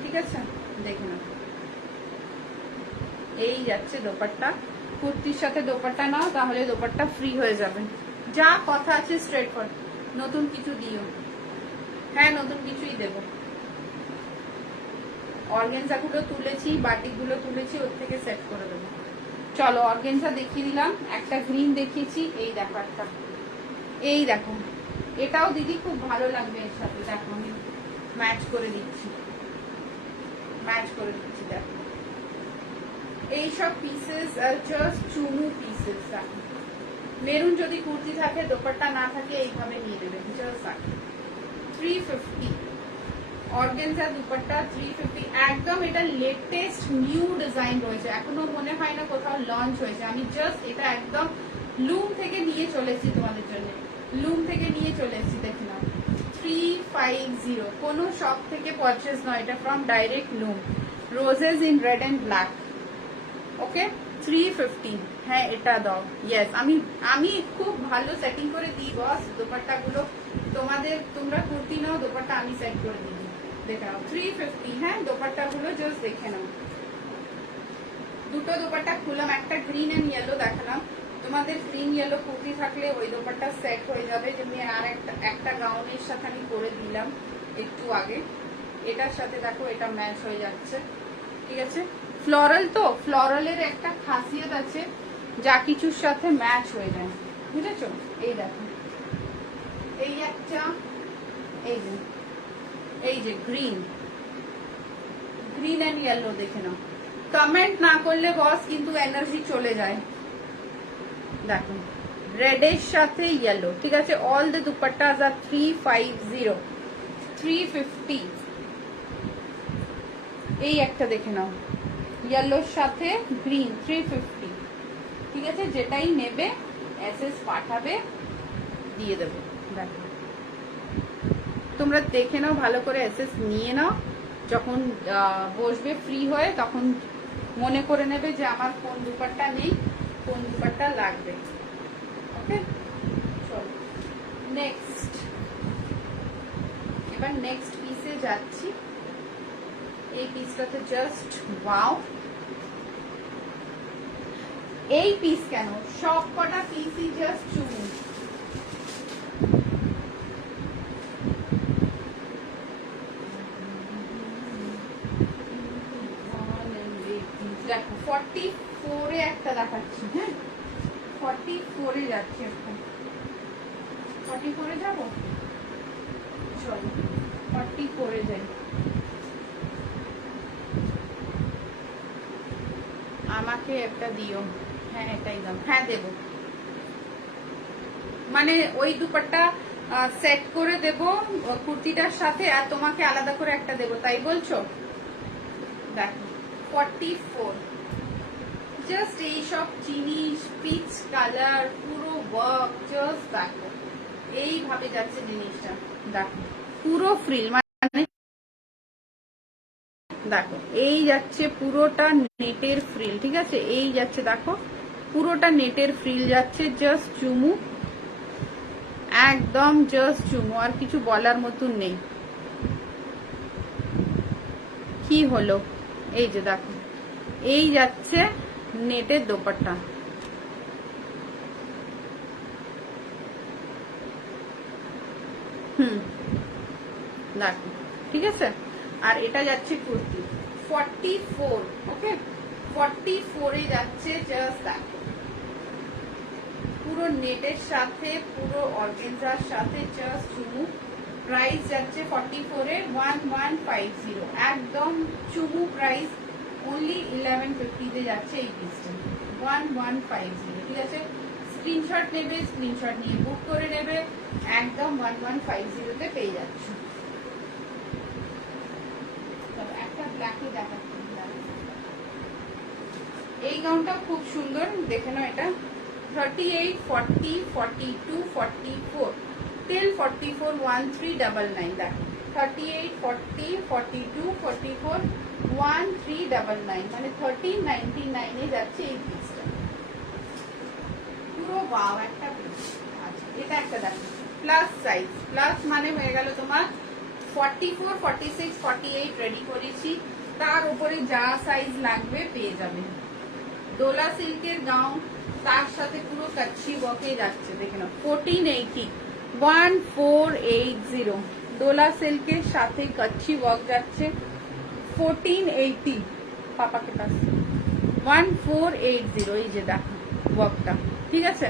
ঠিক আছে। দেখে নাও এই যাচ্ছে দোপাট্টা, কুর্তির সাথে দোপাট্টা নাও, তাহলে দোপাট্টা ফ্রি হয়ে যাবে। যা কথা আছে স্ট্রেট ফর, নতুন কিছু দিও, হ্যাঁ নতুন কিছুই দেবো। অর্গেনজা গুলো তুলেছি, বাটিক গুলো তুলেছি, ওর থেকে সেট করে দেবো। চলো অর্গেনজা দেখিয়ে দিলাম, একটা গ্রিন দেখিয়েছি, এই দেখো একটা, এই দেখো এটাও দিদি খুব ভালো লাগবে এর সাথে, দেখো আমি ম্যাচ করে দিচ্ছি, ম্যাচ করে দিচ্ছি। দেখো এইসব পিসেস জাস্ট চুমু পিসেস। দেখো মেরুন যদি কুর্তি থাকে, দোপাট্টা না থাকে, এইভাবে নিয়ে নেবে, জাস্ট 350 অর্গানজা দুপাট্টা 350 একদম। এটা লেটেস্ট নিউ ডিজাইন রয়েছে, এখনো মনে হয় না কোথাও লঞ্চ হয়েছে। আমি জাস্ট এটা একদম লুম থেকে নিয়ে চলেছি তোমাদের জন্য, লুম থেকে নিয়ে চলে এসেছি, দেখে নাও 350, কোনো শপ থেকে পারচেজ নয়, এটা from direct loom, roses in red and black, okay 350। হ্যাঁ এটা দাও, ইয়েস আমি খুব ভালো সেটিং করে দিই বস দোপাট্টা গুলো তোমাদের। তোমরা কুর্তি নাও, দোপাট্টা আমি সেট করে দিই, দেখে নাও 350। হ্যাঁ দোপাট্টা গুলো জাস্ট দেখে নাও, দুটো দোপাট্টা খুললাম, একটা গ্রিন এন্ড ইয়েলো দেখালাম। তোমাদের গ্রিন ইয়েলো কুর্তি থাকলে ওই দোপাট্টা সেট হয়ে যাবে, যেমনি আর একটা গাউনের সাথে আমি করে দিলাম একটু আগে, এটার সাথে দেখো এটা ম্যাচ হয়ে যাচ্ছে, ঠিক আছে। ফ্লোরাল তো, ফ্লোরালের একটা খাসিয়ত আছে, যা কিছুর সাথে ম্যাচ হয়ে যায়, বুঝেছো। এই দেখো এই একটা, এই যে গ্রিন, গ্রিন এন্ড ইয়েলো, দেখে নাও। কমেন্ট না করলে বস কিন্তু এনার্জি চলে যায়। দেখো রেডের সাথে ইয়েলো, ঠিক আছে। অল দ্য দুপাট্টাস আর 350, 350। এই একটা দেখে নাও, ইয়েলোর সাথে গ্রিন 350, ঠিক আছে। যেটাই নেবে এসএস পাঠাবে, দিয়ে দেবো। দেখো তোমরা দেখে নাও ভালো করে, এসএস নিয়ে নাও, যখন বসবে ফ্রি হয়ে তখন মনে করে নেবে যে আমার কোন দুপাট্টা নেই, কোন দুপাট্টা লাগবে। ওকে, চলো নেক্সট, এবার নেক্সট পিসে যাচ্ছি। এই পিসটাতে জাস্ট ওয়াও, এই পিস কেন, সব কটা পিসই জাস্ট চুমু। দেখো 44 এ একটা দেখাচ্ছি, হ্যাঁ 44 এ যাচ্ছে এখন, 44 এ যাবো, চলো 44 এ যাই। আমাকে একটা দিও, হ্যাঁ এটাই দাও, হ্যাঁ দেবো, মানে ওই দুপাট্টা সেট করে দেব কুর্তিটার সাথে, আর তোমাকে আলাদা করে একটা দেবো, তাই বলছো? দেখো 44, জাস্ট এইসব জিনিস, পিচ কালার, পুরো ওয়ার্ক, জাস্ট দেখো এইভাবে যাচ্ছে জিনিসটা। দেখো পুরো ফ্রিল, মানে দেখো এই যাচ্ছে পুরোটা নেটের ফ্রিল, ঠিক আছে, এই যাচ্ছে দেখো পুরোটা নেটের ফ্রিল যাচ্ছে, জাস্ট চুমু, একদম জাস্ট চুমু, আর কিছু বলার মতন নেই। কি হলো, এই যে দেখো এই যাচ্ছে নেটের দোপাট্টা, দেখো ঠিক আছে, আর এটা যাচ্ছে কুর্তি 44, ওকে 44 এ যাচ্ছে, জাস্ট দেখো পুরো নেটের সাথে, পুরো অর্গেনজার সাথে, জাস্ট চুমু। প্রাইস যাচ্ছে 44 এ 1150, একদম চুমু প্রাইস, অনলি 1150 তে যাচ্ছে এই পিসটা, 1150, ঠিক আছে। স্ক্রিনশট নেবে, স্ক্রিনশট নিয়ে বুক করে নেবে, একদম 1150 তে পেয়ে যাচ্ছে। একটা ব্ল্যাকে দেখাচ্ছি, এই গাউনটা খুব সুন্দর, দেখে নাও এটা 38, 40, 42, 44 till 44, 1399, দেখো 38, 40, 42, 44, 1399, মানে 1399 এ যাচ্ছে এই পিসটা, পুরো ওয়াও একটা পিস। আচ্ছা এটা একটা দেখো প্লাস সাইজ, প্লাস মানে হয়ে গেল তোমার 44, 46, 48 রেডি করেছি, তার উপরে যা সাইজ লাগবে পেয়ে যাবে। ডোলা সিল্কের গাউন, তার সাথে পুরো কাচ্চি ওয়ার্কে যাচ্ছে, দেখে নাও 1480, 1480, ডোলা সিল্কের সাথে কাচ্চি ওয়ার্ক যাচ্ছে 1480, পাপাকে পাস 1480, এই যে দেখো ওয়ার্কটা, ঠিক আছে।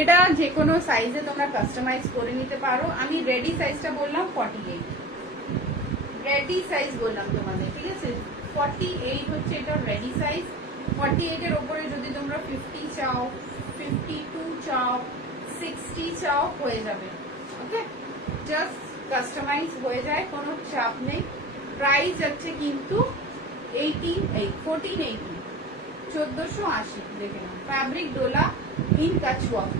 এটা যে কোনো সাইজে তোমরা কাস্টমাইজ করে নিতে পারো, আমি রেডি সাইজটা বললাম 48, রেডি সাইজ বললাম তোমাদের, ঠিক আছে 48 হচ্ছে এটা রেডি সাইজ। 48 এর উপরে যদি তোমরা 50 চাও, 52 চাও, 60 চাও, হয়ে যাবে, ওকে, জাস্ট কাস্টমাইজ হয়ে যায়, কোনো চাপ নেই। প্রাইস যাচ্ছে কিন্তু 1480, 1480, দেখে নাও, ফ্যাব্রিক ডোলা ইন কাচ ওয়ার্ক,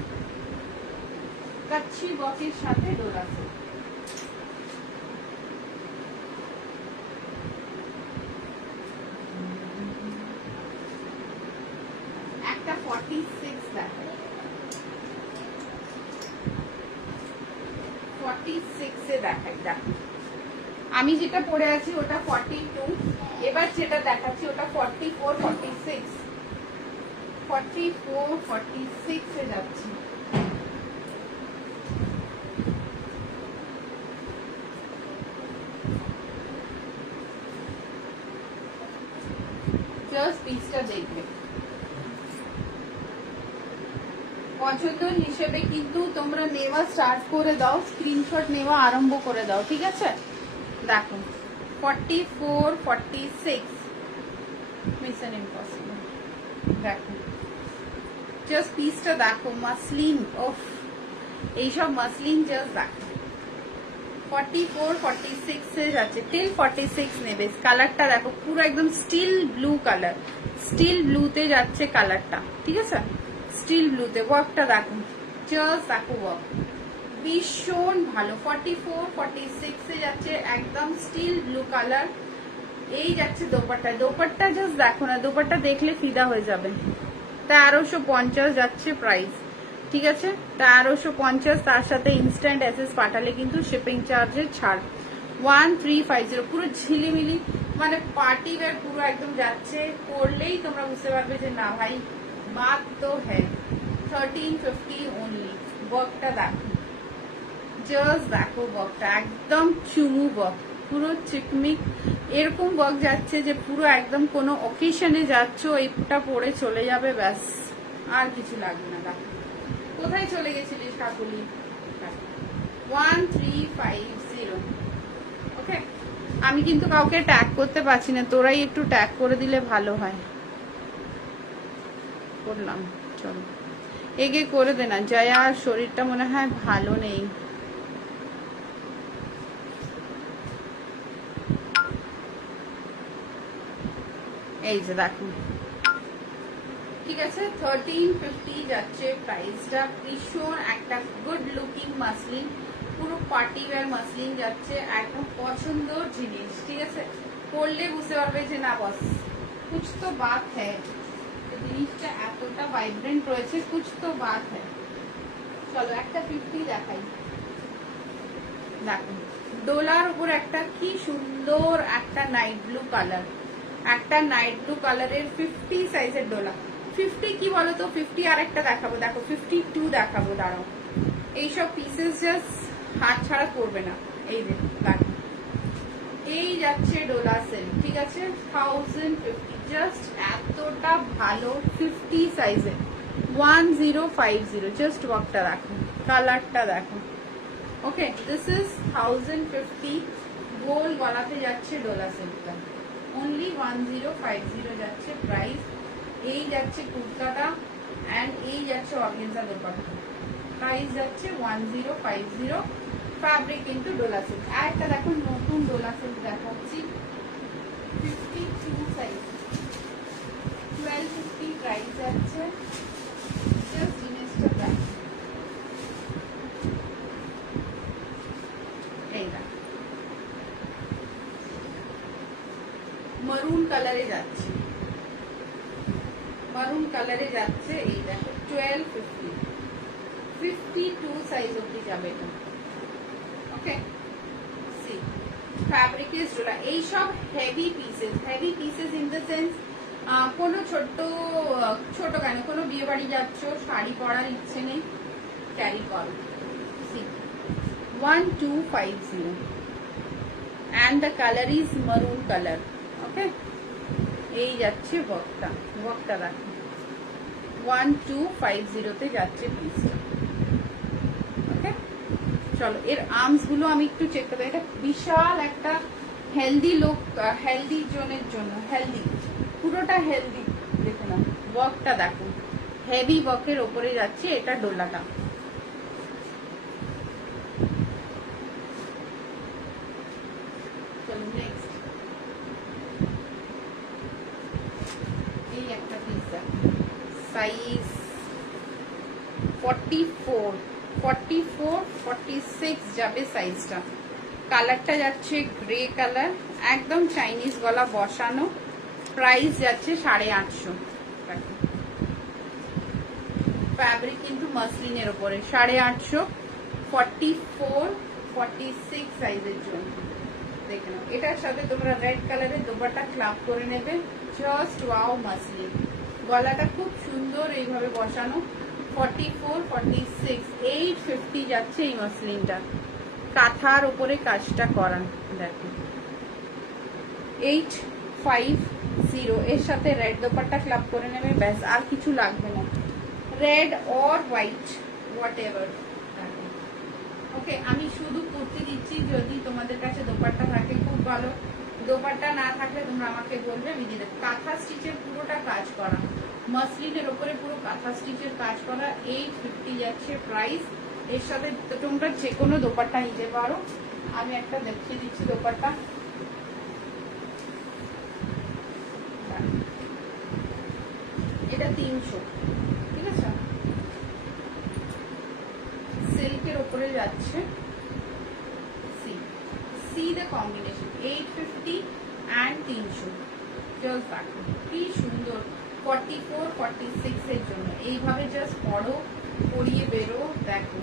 কাচ্চি ওয়ার্কের সাথে ডোলা সিল্ক। একটা 46 দেখো, 46 এ দেখাই, দেখো আমি যেটা পরে আছি ওটা 42, এবার যেটা দেখাচ্ছি ওটা 44, 46, 44, 46 এ যাচ্ছি। জাস্ট পিসটা দেখবে, পছন্দ হিসেবে কিন্তু তোমরা নেওয়া স্টার্ট করে দাও, স্ক্রিনশট নেওয়া আরম্ভ করে দাও, ঠিক আছে। দেখো 44, 46, মিশন ইম্পসিবল, দেখো জাস্ট পিসটা দেখো, মাসলিন, ওফ এইসব মাসলিন জাস্ট দেখো 44, 46 এ যাচ্ছে, টিল 46 নেবে। কালারটা দেখো পুরো একদম স্টিল ব্লু কালার, স্টিল ব্লুতে যাচ্ছে কালারটা, ঠিক আছে, স্টিল ব্লুতে। ওয়ার্কটা দেখো, জাস্ট দেখো ওয়ার্ক, ভীষণ ভালো। 44 46 এ যাচ্ছে, একদম স্টিল ব্লু কালার। এই যাচ্ছে দোপাট্টা, দোপাট্টা জাস্ট দেখো না, দোপাট্টা দেখলে ফিদা হয়ে যাবে। 1350 যাচ্ছে প্রাইস, ঠিক আছে? 1350, তার সাথে ইনস্ট্যান্ট এসএস পাঠালে কিন্তু শিপিং চার্জের ছাড়। 1350, পুরো ঝিলিমিলি, মানে পার্টি ওয়্যার পুরো একদম যাচ্ছে। পরলেই তোমরা বুঝতে পারবে যে না ভাই বাত তো হ্যাঁ। 1350 অনলি। ওয়ার্কটা দেখো, জাস্ট দেখো ওয়ার্কটা, একদম চুমু ওয়ার্ক, পুরো চিকমিক এরকম ওয়ার্ক যাচ্ছে যে পুরো একদম কোনো অকেশনে যাচ্ছ এটা পরে চলে যাবে, ব্যাস আর কিছু লাগবে না। দেখো কোথায় চলে গেছিলিস কাকুলি। 1350। ওকে, আমি কিন্তু কাউকে ট্যাগ করতে পারছি না, তোরাই একটু ট্যাগ করে দিলে ভালো হয়। করলাম, চলো এগে করে দে না। জয়ার শরীরটা মনে হয় ভালো নেই। এই যে দেখো, ঠিক আছে? 1350 যাচ্ছে প্রাইসটা। ভীষণ একটা গুড লুকিং মাসলিন, পুরো পার্টি ওয়্যার মাসলিন যাচ্ছে, একদম পছন্দর জিনিস, ঠিক আছে? পরলে বুঝতে পারবে যে না বস কুছ তো বাত হ্যায়, জিনিসটা এতটা ভাইব্রেন্ট রয়েছে, কুছ তো বাত হ্যায়। চলো একটা 50 দেখাই। দেখো ডোলার উপর একটা কি সুন্দর একটা নাইট ব্লু কালার, একটা নাইট ব্লু কালারের 50 সাইজের ডোলা। 50 কি বলতো, 50 আর একটা দেখাবো, দেখো 52 দেখাবো, দাঁড়াও। এইসব পিসেস জাস্ট হাত ছাড়া করবে না। এই যে দেখো, এই যাচ্ছে ডোলা সেল, ঠিক আছে? 1050, জাস্ট এতটা ভালো 50 সাইজের। 1050, জাস্ট ওয়ার্কটা দেখো, কালারটা দেখো। ওকে, দিস ইজ 1050। গোল গলাতে যাচ্ছে ডোলা সেটটা, অনলি 1050 যাচ্ছে প্রাইস। এই যাচ্ছে কুর্তাটা এন্ড এই যাচ্ছে অর্গানজা দোপাট্টা, প্রাইস যাচ্ছে 1050। ফ্যাব্রিক কিন্তু ডোলা সিল্ক। আর একটা দেখো নতুন ডোলা সিল্ক দেখাচ্ছি, 52 সাইজ, 1250 প্রাইস যাচ্ছে। জাস্ট জিনিসটা দেখো, এইটা মারুন কালারে যাচ্ছে, মারুন কালারে যাচ্ছে। এই দেখো 1250, 52 সাইজ অব্দি যাবে এটা। ওকে, সি ফ্যাব্রিক ইজ ডোলা। এইসব heavy pieces in the sense কোনো ছোট কেন, কোনো বিয়ে বাড়ি যাচ্ছ, শাড়ি পরার ইচ্ছে নেই, ক্যারি করো। See 1250 and the color is maroon color. Okay, এই যাচ্ছে ওয়ার্কটা, ওয়ার্কটা দেখো 1250 তে যাচ্ছে পিসটা। ওকে, চলো এর আর্মস গুলো আমি একটু চেক করবো। এটা বিশাল একটা হেলদি লোক, হেলদি জনের জন্য, হেলদি, পুরোটা হেলদি। দেখো না ওয়ার্কটা দেখো, হেভি ওয়ার্কের ওপরে যাচ্ছে এটা ডোলাটা। চলো নেক্সট, এই একটা পিস দেখো, সাইজ 44, 44, 46 যাবে সাইজটা। কালারটা যাচ্ছে গ্রে কালার, একদম চাইনিজ গলা বসানো। প্রাইস যাচ্ছে 850। ফ্যাব্রিক কিন্তু মাসলিনের ওপরে 850, 44, 46 সাইজের জন্য। দেখে নাও, এটার সাথে তোমরা রেড কালারের দোপাট্টা ক্লাব করে নেবে, জাস্ট ওয়াও মাসলিন। গলাটা খুব সুন্দর এইভাবে বসানো। 44, 46, 850 যাচ্ছে এই মাসলিনটা, কাঁথার উপরে কাজটা করা। দেখো 850, এর সাথে রেড দোপাট্টা ক্লাব করে নেবে, ব্যাস আর কিছু লাগবে না, red or white whatever. Okay, আমি শুধু কুর্তি দিচ্ছি, যদি তোমাদের কাছে দোপাট্টা থাকে খুব ভালো, দোপাট্টা না থাকলে তোমরা আমাকে বলবে, আমি দিয়ে দেবো। কাঁথা স্টিচের পুরোটা কাজ করা, মাসলিনের ওপরে পুরো কাঁথা স্টিচের কাজ করা। 850 যাচ্ছে প্রাইস। এর সাথে তোমরা যে কোনো দোপাট্টা নিতে পারো। আমি একটা দেখিয়ে দিচ্ছি দোপাট্টা, এটা 300, ঠিক আছে? সিল্কের ওপরে যাচ্ছে। see the combination 850 and 300 just দেখো কি সুন্দর 44 46 এর জন্য এইভাবে জাস্ট পরো পরিয়ে বেরো দেখো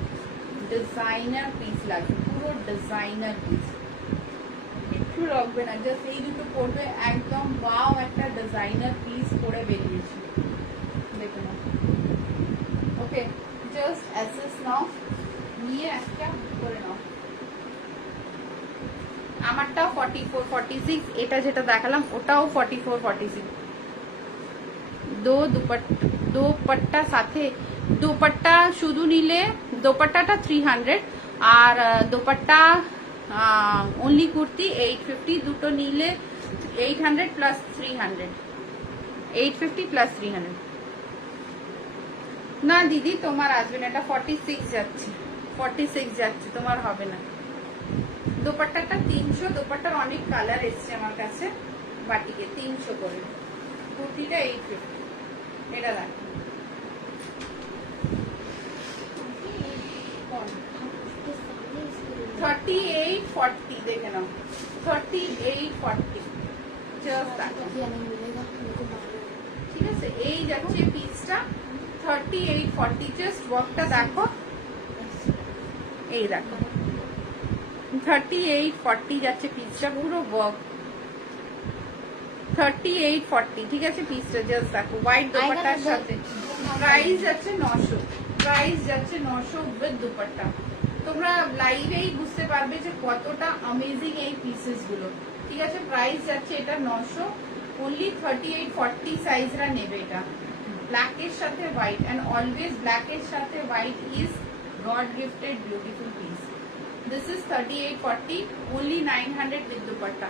ডিজাইনার পিস লাগবে পুরো ডিজাইনার পিস একটু লাগবে না জাস্ট এই দুটো পরবে একদম ওয়াও একটা ডিজাইনার পিস পরে বেরিয়েছে দেখো না ওকে জাস্ট অ্যাসেস নাও নিয়ে একটা করে নাও আমারটা 44 46 এটা যেটা দেখালাম ওটাও 44 46 দোপাট্টা সাথে দোপাট্টা শুধু নিলে দোপাট্টাটা 300 আর দোপাট্টা অনলি কুর্তি 850 দুটো নিলে 800 প্লাস 300 850 প্লাস 300 না দিদি তোমার আসবে না এটা 46 যাচ্ছে 46 যাচ্ছে তোমার হবে না দোপাট্টাটা 300 দোপাট্টার অনেক কালার এসছে আমার কাছে বাটিকে 300 করে কুর্তিটা 850 এটা দেখ 3840 দেখে নাও 3840 জাস্ট দেখো ঠিক আছে এই যাচ্ছে পিসটা 3840 জাস্ট ওয়ার্কটা দেখো এই দেখো 3840 যাচ্ছে পিসটা পুরো ওয়ার্ক 3840 ঠিক আছে পিসটা জাস্ট দেখো হোয়াইট দুপাট্টার সাথে প্রাইস যাচ্ছে 900 প্রাইস যাচ্ছে 900 উইথ দুপাট্টা তোমরা লাইভেই বুঝতে পারবে যে কতটা অ্যামেজিং এই পিসেস গুলো ঠিক আছে প্রাইস যাচ্ছে এটা 900 অনলি 3840 সাইজরা নেবে এটা ব্ল্যাক এর সাথে হোয়াইট এন্ড অলওয়েজ ব্ল্যাক এর সাথে white is god gifted beautiful piece this is 3840 only 900 with dupatta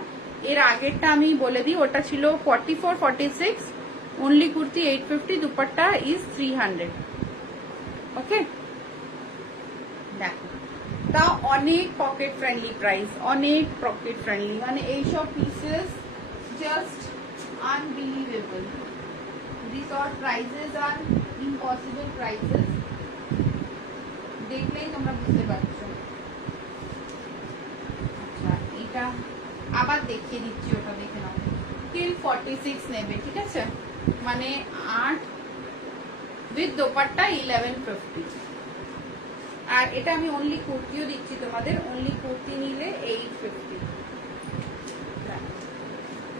এর আগেরটা আমি বলে দিই ওটা ছিল 44 46 অনলি কুর্তি 850 দুপাট্টা ইজ 300 ওকে দেখো তা অনেক পকেট ফ্রেন্ডলি প্রাইস অনেক পকেট ফ্রেন্ডলি মানে এইসব pieces just unbelievable this all prices R impossible prices দেখলেই তোমরা বুঝতে পারছো আচ্ছা এটা আবার দেখিয়ে দিচ্ছি ওটা দেখে নাও টিল 46 নেবে ঠিক আছে মানে 8 উইথ দোপাট্টা 1150 আর এটা আমি অনলি কুর্তিও দিচ্ছি তোমাদের অনলি কুর্তি নিলে 850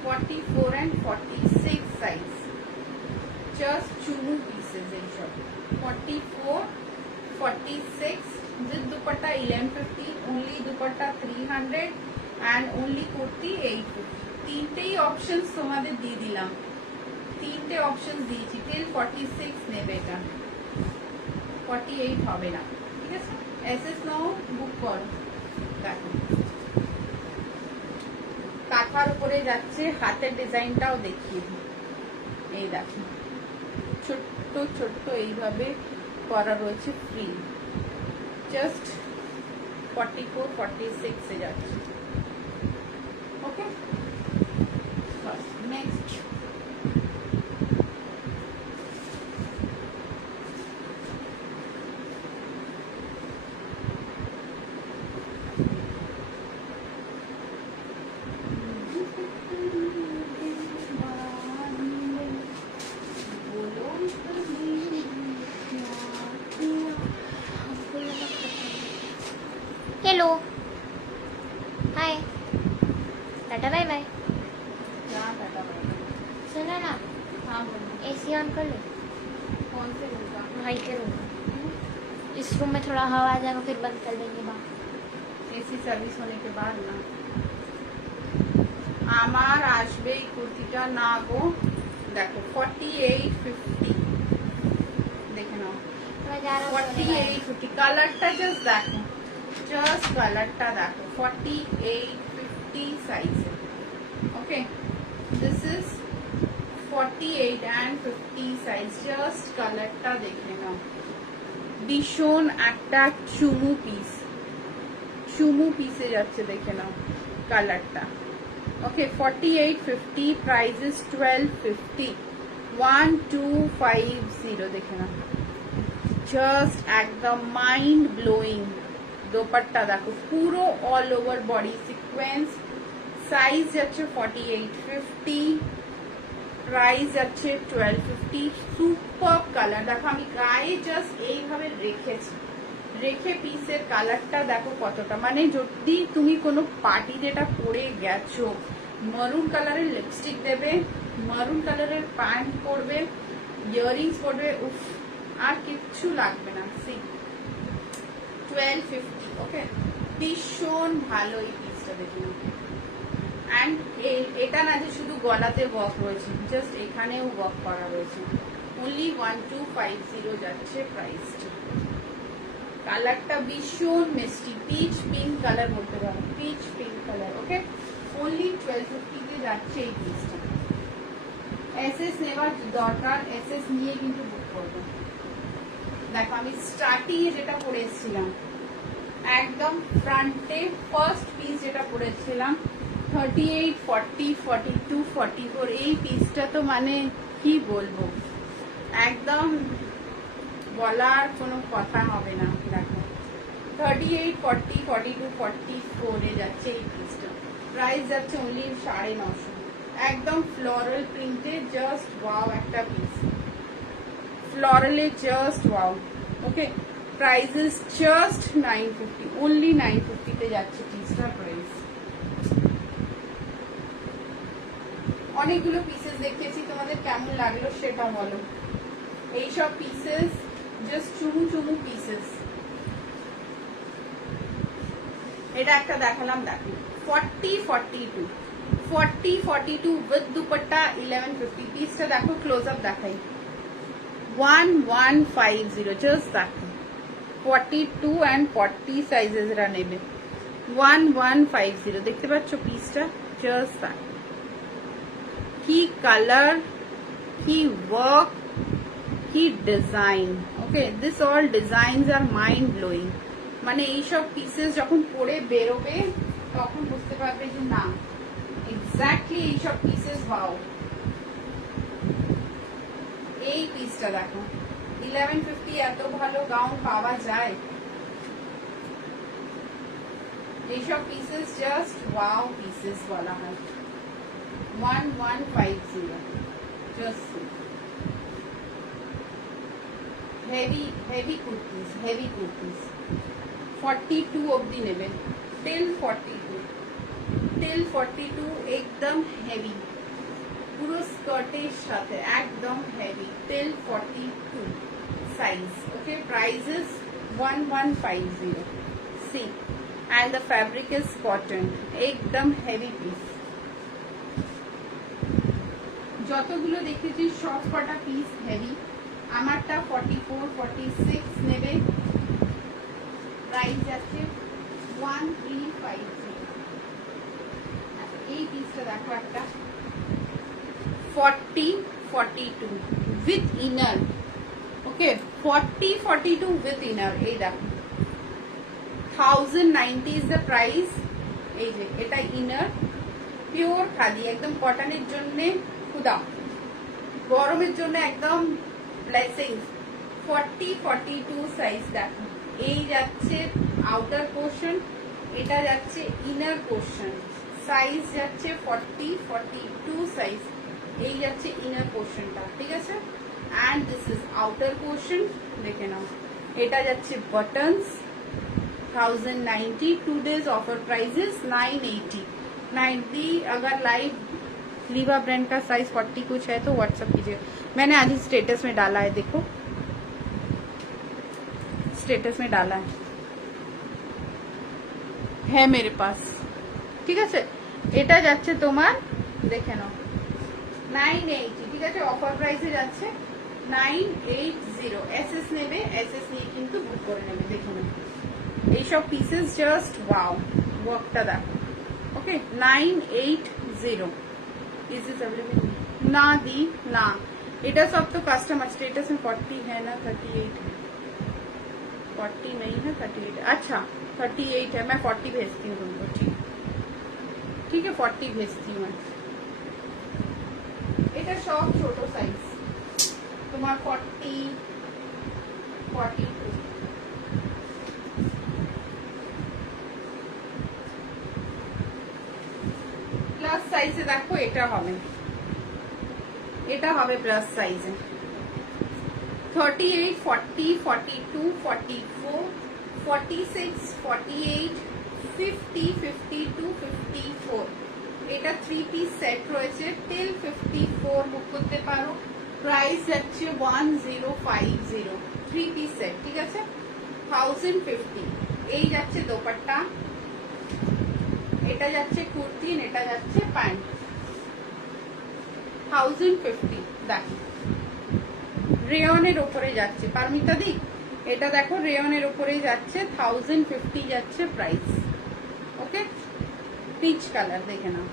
44 and 46 সাইজ জাস্ট চুমু পিসেস এইসব 44 46 with dupatta 1150 only dupatta 300 and only kurti 850 তিনটেই অপশনস তোমাদের দিয়ে দিলাম তিনটে অপশনস দিয়েছি টিল 46 নেবে এটা 48 হবে না ঠিক আছে এসএস নাও বুক করো দেখো কাঁথার উপরে যাচ্ছে হাতের ডিজাইনটাও দেখিয়ে দিই এই দেখো ছোট্ট ছোট্ট এইভাবে করা রয়েছে ফ্রি জাস্ট 44 46 এ যাচ্ছে okay next hello hi tata bye bye सुना ना हाँ बोलो एसी ऑन कर लो कौन से रूम का भाई के रूम इस रूम में थोड़ा हवा आ जाएगा फिर बंद कर देंगे बाहर এসি সার্ভিস होने के बाद না আমার আসবে এই কুর্তিটা না গো দেখো 4850 দেখে নাও मैं जा रहा हूँ 4850 কালারটা জাস্ট দেখো জাস্ট কালারটা দেখো 4850 size okay this is 48 and 50 size just কালারটা দেখে নাও ভীষণ একটা চুমু পিস চুমু পিসে যাচ্ছে দেখে নাও কালারটা ওকে 4850 প্রাইস ইজ 1250 1250 দেখে নাও জাস্ট একদম মাইন্ড ব্লোয়িং দোপাট্টা দেখো পুরো all over body sequence, size যাচ্ছে 48-50, প্রাইস যাচ্ছে 1250। সুপার কালার দেখো, আমি গায়ে জাস্ট এইভাবে রেখে পিসের কালারটা দেখো কতটা, মানে যদি তুমি কোনো পার্টি যেটা পরে গেছো, মারুন কালারের লিপস্টিক দেবে, মারুন কালারের প্যান্ট পরবে, ইয়াররিংস পরবে, উফ, আর কিচ্ছু লাগবে না। সি 1250, ওকে, ভীষণ ভালো এই পিসটা দেখুন। অ্যান্ড এটা না যে শুধু গলাতে ওয়ার্ক রয়েছে, জাস্ট এখানেও ওয়ার্ক করা রয়েছে। অনলি 1250 যাচ্ছে প্রাইসটা। কালারটা ভীষণ মিষ্টি, পিচ পিঙ্ক কালার বলতে পারো, পিচ পিঙ্ক কালার, ওকে। অনলি 1250 তে যাচ্ছে এই পিসটা। এসএস নেওয়ার দরকার, এসএস নিয়ে কিন্তু বুক করবো। দেখো আমি স্টার্টিং এ যেটা পরে এসেছিলাম, একদম ফ্রন্টে ফার্স্ট পিস যেটা পরেছিলাম 38, 40, 42, 44, এই পিসটা তো মানে কি বলবো, একদম বলার কোনো কথা হবে না। দেখো 38, 40, 42, 44 এ যাচ্ছে এই পিসটা। প্রাইস যাচ্ছে অনলি 950। একদম ফ্লোরাল প্রিন্টে জাস্ট ওয়াও একটা পিস, ফ্লোরালে just wow, okay. Price is just 950, only 950 তে যাচ্ছে পিসটার প্রাইস। অনেকগুলো পিসেস দেখিয়েছি, তোমাদের কেমন লাগলো সেটা বলো। এইসব পিসেস জাস্ট চুমু চুমু পিসেস। এটা একটা দেখালাম, দেখো 40, 42, 40, 42 উইথ দুপাট্টা 1150। পিসটা দেখো, ক্লোজ আপ দেখাই, 1150, জাস্ট দেখো 42 and 40 সাইজেস রা নেবে, 1150, দেখতে পাচ্ছ পিসটা, জাস্ট দেখো কি কালার, কি ওয়ার্ক, কি design, okay. This all designs are mind blowing. মানে এইসব পিসেস যখন পরে বেরোবে তখন বুঝতে পারবে যে না, এক্স্যাক্টলি এইসব পিসেস ওয়াও। এই পিসটা দেখো 1150, এত ভালো গাউন পাওয়া যায়? এইসব পিসেস জাস্ট ওয়াও পিসেস বলা হয়। 1150, just heavy kurtis, 42 অবধি নেবেন, till 42 একদম হেভি, পুরো স্কার্টের সাথে একদম heavy, till 42 size, okay. Price is 1150। See, and the fabric is cotton, একদম হেভি পিস। যতগুলো দেখেছি সব কটা পিস হেভি। আমারটা 44, 46 নেবে, প্রাইস আছে 1350। এই পিসটা দেখো একটা 40, 42 with inner, okay. 40, 42 with inner, এই দেখো 1090 ইজ দ্য প্রাইস। এই যে এটা ইনার, পিওর খাদি, একদম কটনের জন্য খুদা, গরমের জন্য একদম ব্লেসিংস। 40, 42 সাইজ দেখো, এই যাচ্ছে আউটার পোর্শন, এটা যাচ্ছে ইনার পোর্শন। সাইজ যাচ্ছে 40, 42 সাইজ, এই যাচ্ছে ইনার পোর্শনটা, ঠিক আছে। And this is outer portion, দেখে নাও। এটা যাচ্ছে buttons, 1090, 2 days offer price is 980। 90 अगर लाइव लीवा ब्रांड का साइज 40 कुछ है तो व्हाट्सएप कीजिए। मैंने आज ही स्टेटस में डाला है, देखो स्टेटस में डाला है मेरे पास, ঠিক আছে। এটা যাচ্ছে তোমার, দেখে নাও 980, ঠিক আছে। অফার প্রাইসে যাচ্ছে 980। এসএস নেবে, এসএস নিয়ে কিন্তু বুক করে নেবে, দেখে নাও। এইসব পিসেস জাস্ট ওয়াও, ওয়ার্কটা দেখো, ওকে। 980 इज इज अवेलेबल ना दी ना, এটা सब तो कस्टमर स्टेटस में 40 है ना, 38 है, 40 नहीं है 38, अच्छा 38 है। मैं 40 भेजती हूँ तुमको, ठीक ठीक है, 40 भेजती हूँ मैं। এটা সব ছোট সাইজ, তোমার 40, 42। সাইজে দেখো এটা হবে, এটা হবে প্লাস সাইজে 38, 40, 42, 44, 46, 48, 50, 52, 54। এটা 3 পিস সেট রয়েছে, টিল 54 বুক করতে পারো। প্রাইস যাচ্ছে 1050, 3 পিস সেট, ঠিক আছে 1050। এই যাচ্ছে দোপাট্টা, এটা যাচ্ছে কুর্তি, এটা যাচ্ছে প্যান্ট 1050। দেখো রেয়নের ওপরে যাচ্ছে পারমিতা দি, এটা দেখো রেয়নের ওপরে যাচ্ছে 1050 যাচ্ছে প্রাইস। ওকে পিচ কালার দেখে নাও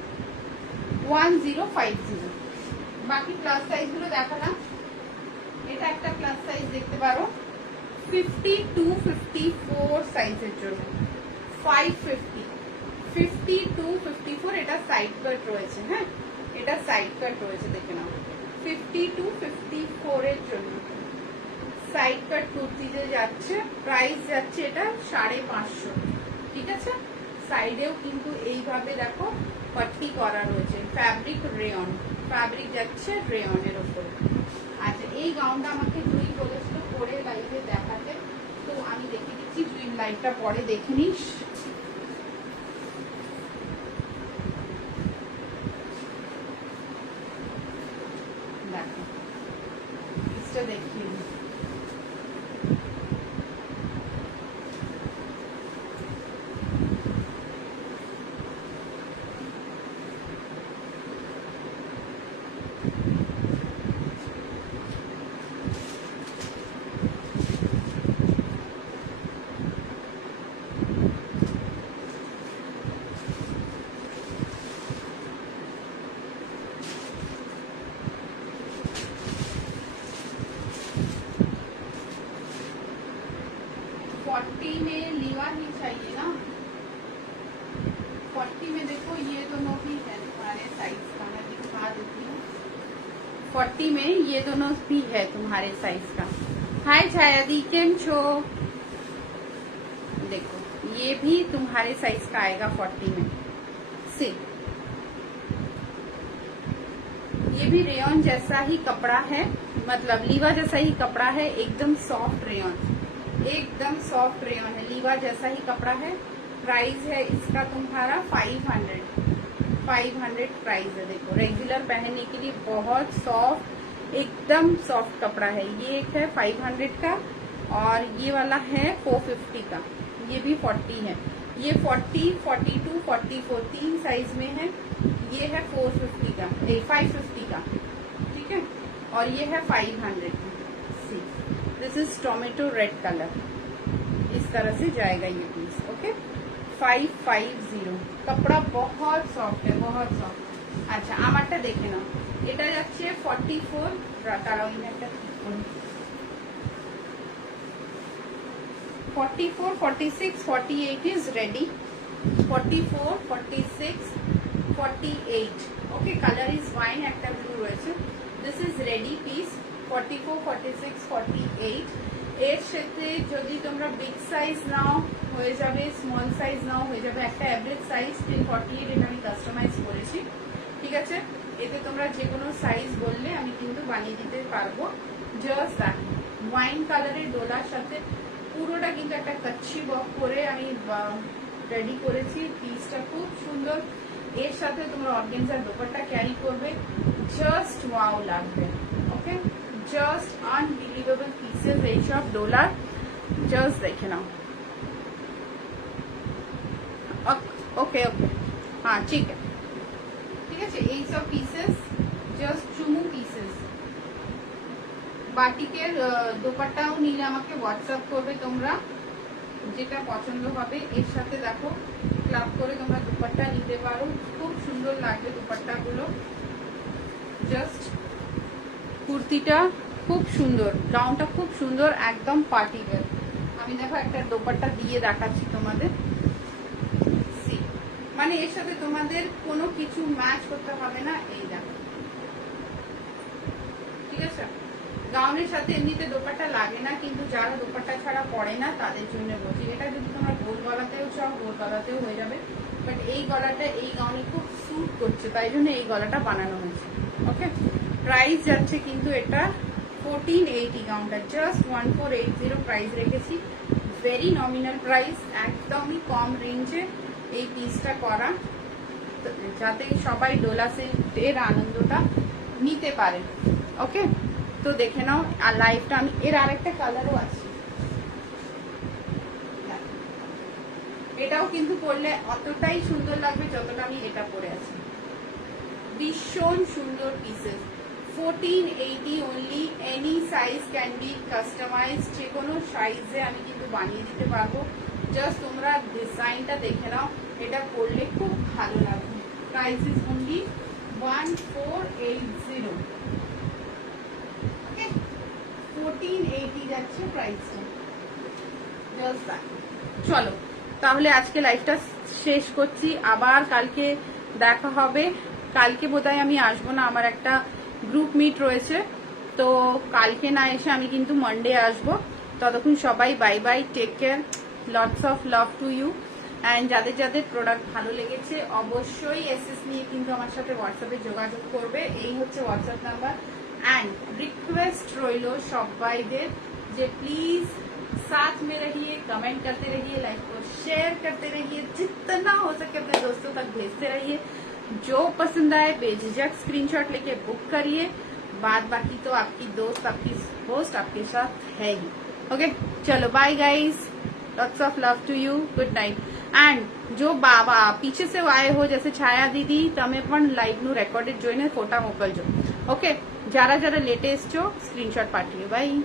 1050। বাকি প্লাস সাইজ গুলো দেখালাম। এটা একটা প্লাস সাইজ দেখতে পারো 52, 54 সাইজের জন্য 550, 52, 54। এটা সাইড কাট রয়েছে, হ্যাঁ এটা সাইড কাট রয়েছে দেখে নাও 52, 54 এর জন্য সাইড কাট কুর্তিতে যাচ্ছে। প্রাইস যাচ্ছে এটা 550, ঠিক আছে। সাইডেও কিন্তু এইভাবে দেখো পাট্টি করা রয়েছে, ফ্যাব্রিক রেয়ন, ফ্যাব্রিক যাচ্ছে রেয়নের উপরে। আচ্ছা এই গাউনটা আমাকে জুই বলেছিল পরে লাইভে দেখাতে, তো আমি দেখে দিচ্ছি, জুই লাইভটা পরে দেখে নিস। দেখো পিসটা দেখিয়ে দিই। में लीवा ही चाहिए ना, 40 में देखो ये दोनों भी है तुम्हारे साइज का, मैं दिखा देती हूँ। 40 में ये दोनों भी है तुम्हारे साइज का। हाय छायादी केम छो, देखो ये भी तुम्हारे साइज का आएगा 40 में से। ये भी रेयन जैसा ही कपड़ा है, मतलब लीवा जैसा ही कपड़ा है, एकदम सॉफ्ट रेयन, एकदम सॉफ्ट रेयन है, लीवा जैसा ही कपड़ा है। प्राइस है इसका तुम्हारा 500 प्राइस है। देखो रेगुलर पहनने के लिए बहुत सॉफ्ट, एकदम सॉफ्ट कपड़ा है। ये एक है 500 का और ये वाला है 450 का, ये भी 40 है। ये 40, 42, 44 तीन साइज में है। ये है 450 का, 550 का, ठीक है। और ये है 500 का। See this is tomato red colour, इस तरह से जाएगा ये पीस। ओके 550, कपड़ा बहुत सॉफ्ट है, बहुत सॉफ्ट। अच्छा আমারটা দেখে নাও, এটা যাচ্ছে 44, তারাও একটা 44, 46, 48 is ready. 44, 46, 48. Okay, color is wine, একটা blue রয়েছে। This is ready piece. 44, 46, 48. এর সাথে যদি তোমরা বিগ সাইজ নাও হয়ে যাবে, স্মল সাইজ নাও হয়ে যাবে। একটা অ্যাভারেজ সাইজ 48 এটা আমি কাস্টমাইজ করেছি, ঠিক আছে। এতে তোমরা যে কোনো সাইজ বললে আমি কিন্তু বানিয়ে দিতে পারবো। জাস্ট দ্যাট ওয়াইন কালারের ডোলার সাথে পুরোটা কিন্তু একটা কাচ্চি ওয়ার্ক করে আমি রেডি করেছি। পিসটা খুব সুন্দর, এর সাথে তোমরা অর্গানজার দোপাট্টা ক্যারি করবে, জাস্ট ওয়াও লাগবে। ওকে জাস্ট আনবিলিভেবল পিসেস এইসব ডোলার, জাস্ট দেখে নাও। ওকে ওকে হ্যাঁ ঠিক আছে, ঠিক আছে। এইসব পিসেস জাস্ট চুমু পিসেস। বাটিকের দোপাট্টাও নিলে আমাকে হোয়াটসঅ্যাপ করবে তোমরা, যেটা পছন্দ হবে। এর সাথে দেখো ক্লাব করে তোমরা দোপাট্টা নিতে পারো, খুব সুন্দর লাগবে দোপাট্টাগুলো। জাস্ট কুর্তিটা খুব সুন্দর, গাউনটা খুব সুন্দর, একদম পার্টি ওয়্যার। আমি দেখো একটা দোপাট্টা দিয়ে দেখাচ্ছি তোমাদের। সি মানে এর সাথে তোমাদের কোনো কিছু ম্যাচ করতে হবে না, এই দেখো, ঠিক আছে। গাউনের সাথে এমনিতে দোপাট্টা লাগে না, কিন্তু যারা দোপাট্টা ছাড়া পরে না তাদের জন্য বলছি। এটা যদি তোমরা গোল গলাতেও চাও গোল গলাতেও হয়ে যাবে, বাট এই গলাটা এই গাউনে খুব স্যুট করছে। পড়ছে, তাই জন্য এই গলাটা বানানো হয়েছে। ওকে, প্রাইস যাচ্ছে কিন্তু এটা 1480 কাউন্টার, জাস্ট 1480 প্রাইস রেখেছি। ভেরি নমিনাল প্রাইস, একদমই কম রেঞ্জে এই পিসটা করা, যাতে সবাই ডোলা সিল্কের আনন্দটা নিতে পারে। ওকে, তো দেখে নাও। আর লাইভটা আমি, এর আরেকটা কালারও আছে, এটাও কিন্তু পরলে অতটাই সুন্দর লাগবে যতটা আমি এটা পরে আছি। ভীষণ সুন্দর pieces, 1480 only, any size can be customise, যে কোনো সাইজে আমি কিন্তু বানিয়ে দিতে পারবো। জাস্ট তোমরা ডিজাইনটা দেখে নাও, এটা পরলে খুব ভালো লাগবে। Price is only 1480। ওকে, 1480 যাচ্ছে প্রাইসটা, জাস্ট দ্যাট। চলো তাহলে আজকে লাইভটা শেষ করছি, আবার কালকে দেখা হবে। কালকে বোধহয় আমি আসবো না, আমার একটা গ্রুপ মিট রয়েছে, তো কালকে না এসে আমি কিন্তু মানডে আসবো। ততক্ষণ সবাই bye bye, take care, lots of love to you. And যাদের যাদের প্রোডাক্ট ভালো লেগেছে অবশ্যই এসএস নিয়ে কিন্তু আমার সাথে হোয়াটসঅ্যাপে যোগাযোগ করবে, এই হচ্ছে হোয়াটসঅ্যাপ নাম্বার। অ্যান্ড রিকোয়েস্ট রইল সবাইদের যে प्लीज साथ में रहिए, कमेंट करते रहिए, लाइक को शेयर करते रहिए, जितना हो सके अपने दोस्तों तक भेजते रहिए। जो पसंद आए बेझिझक स्क्रीनशॉट लेके बुक करिए, बाद बाकी तो आपकी दोस्त, आपकी होस्ट आपके साथ है ही। ओके, चलो bye guys, lots of love to you, good night. And जो बाबा पीछे से आए हो जैसे छाया दीदी, तमे पण लाइव नु रेकॉर्डेड જોઈને ફોટા મોકલજો। ઓકે, જરા જરા લેટેસ્ટ છો સ્ક્રીનશોટ પાઠવીએ। બાય।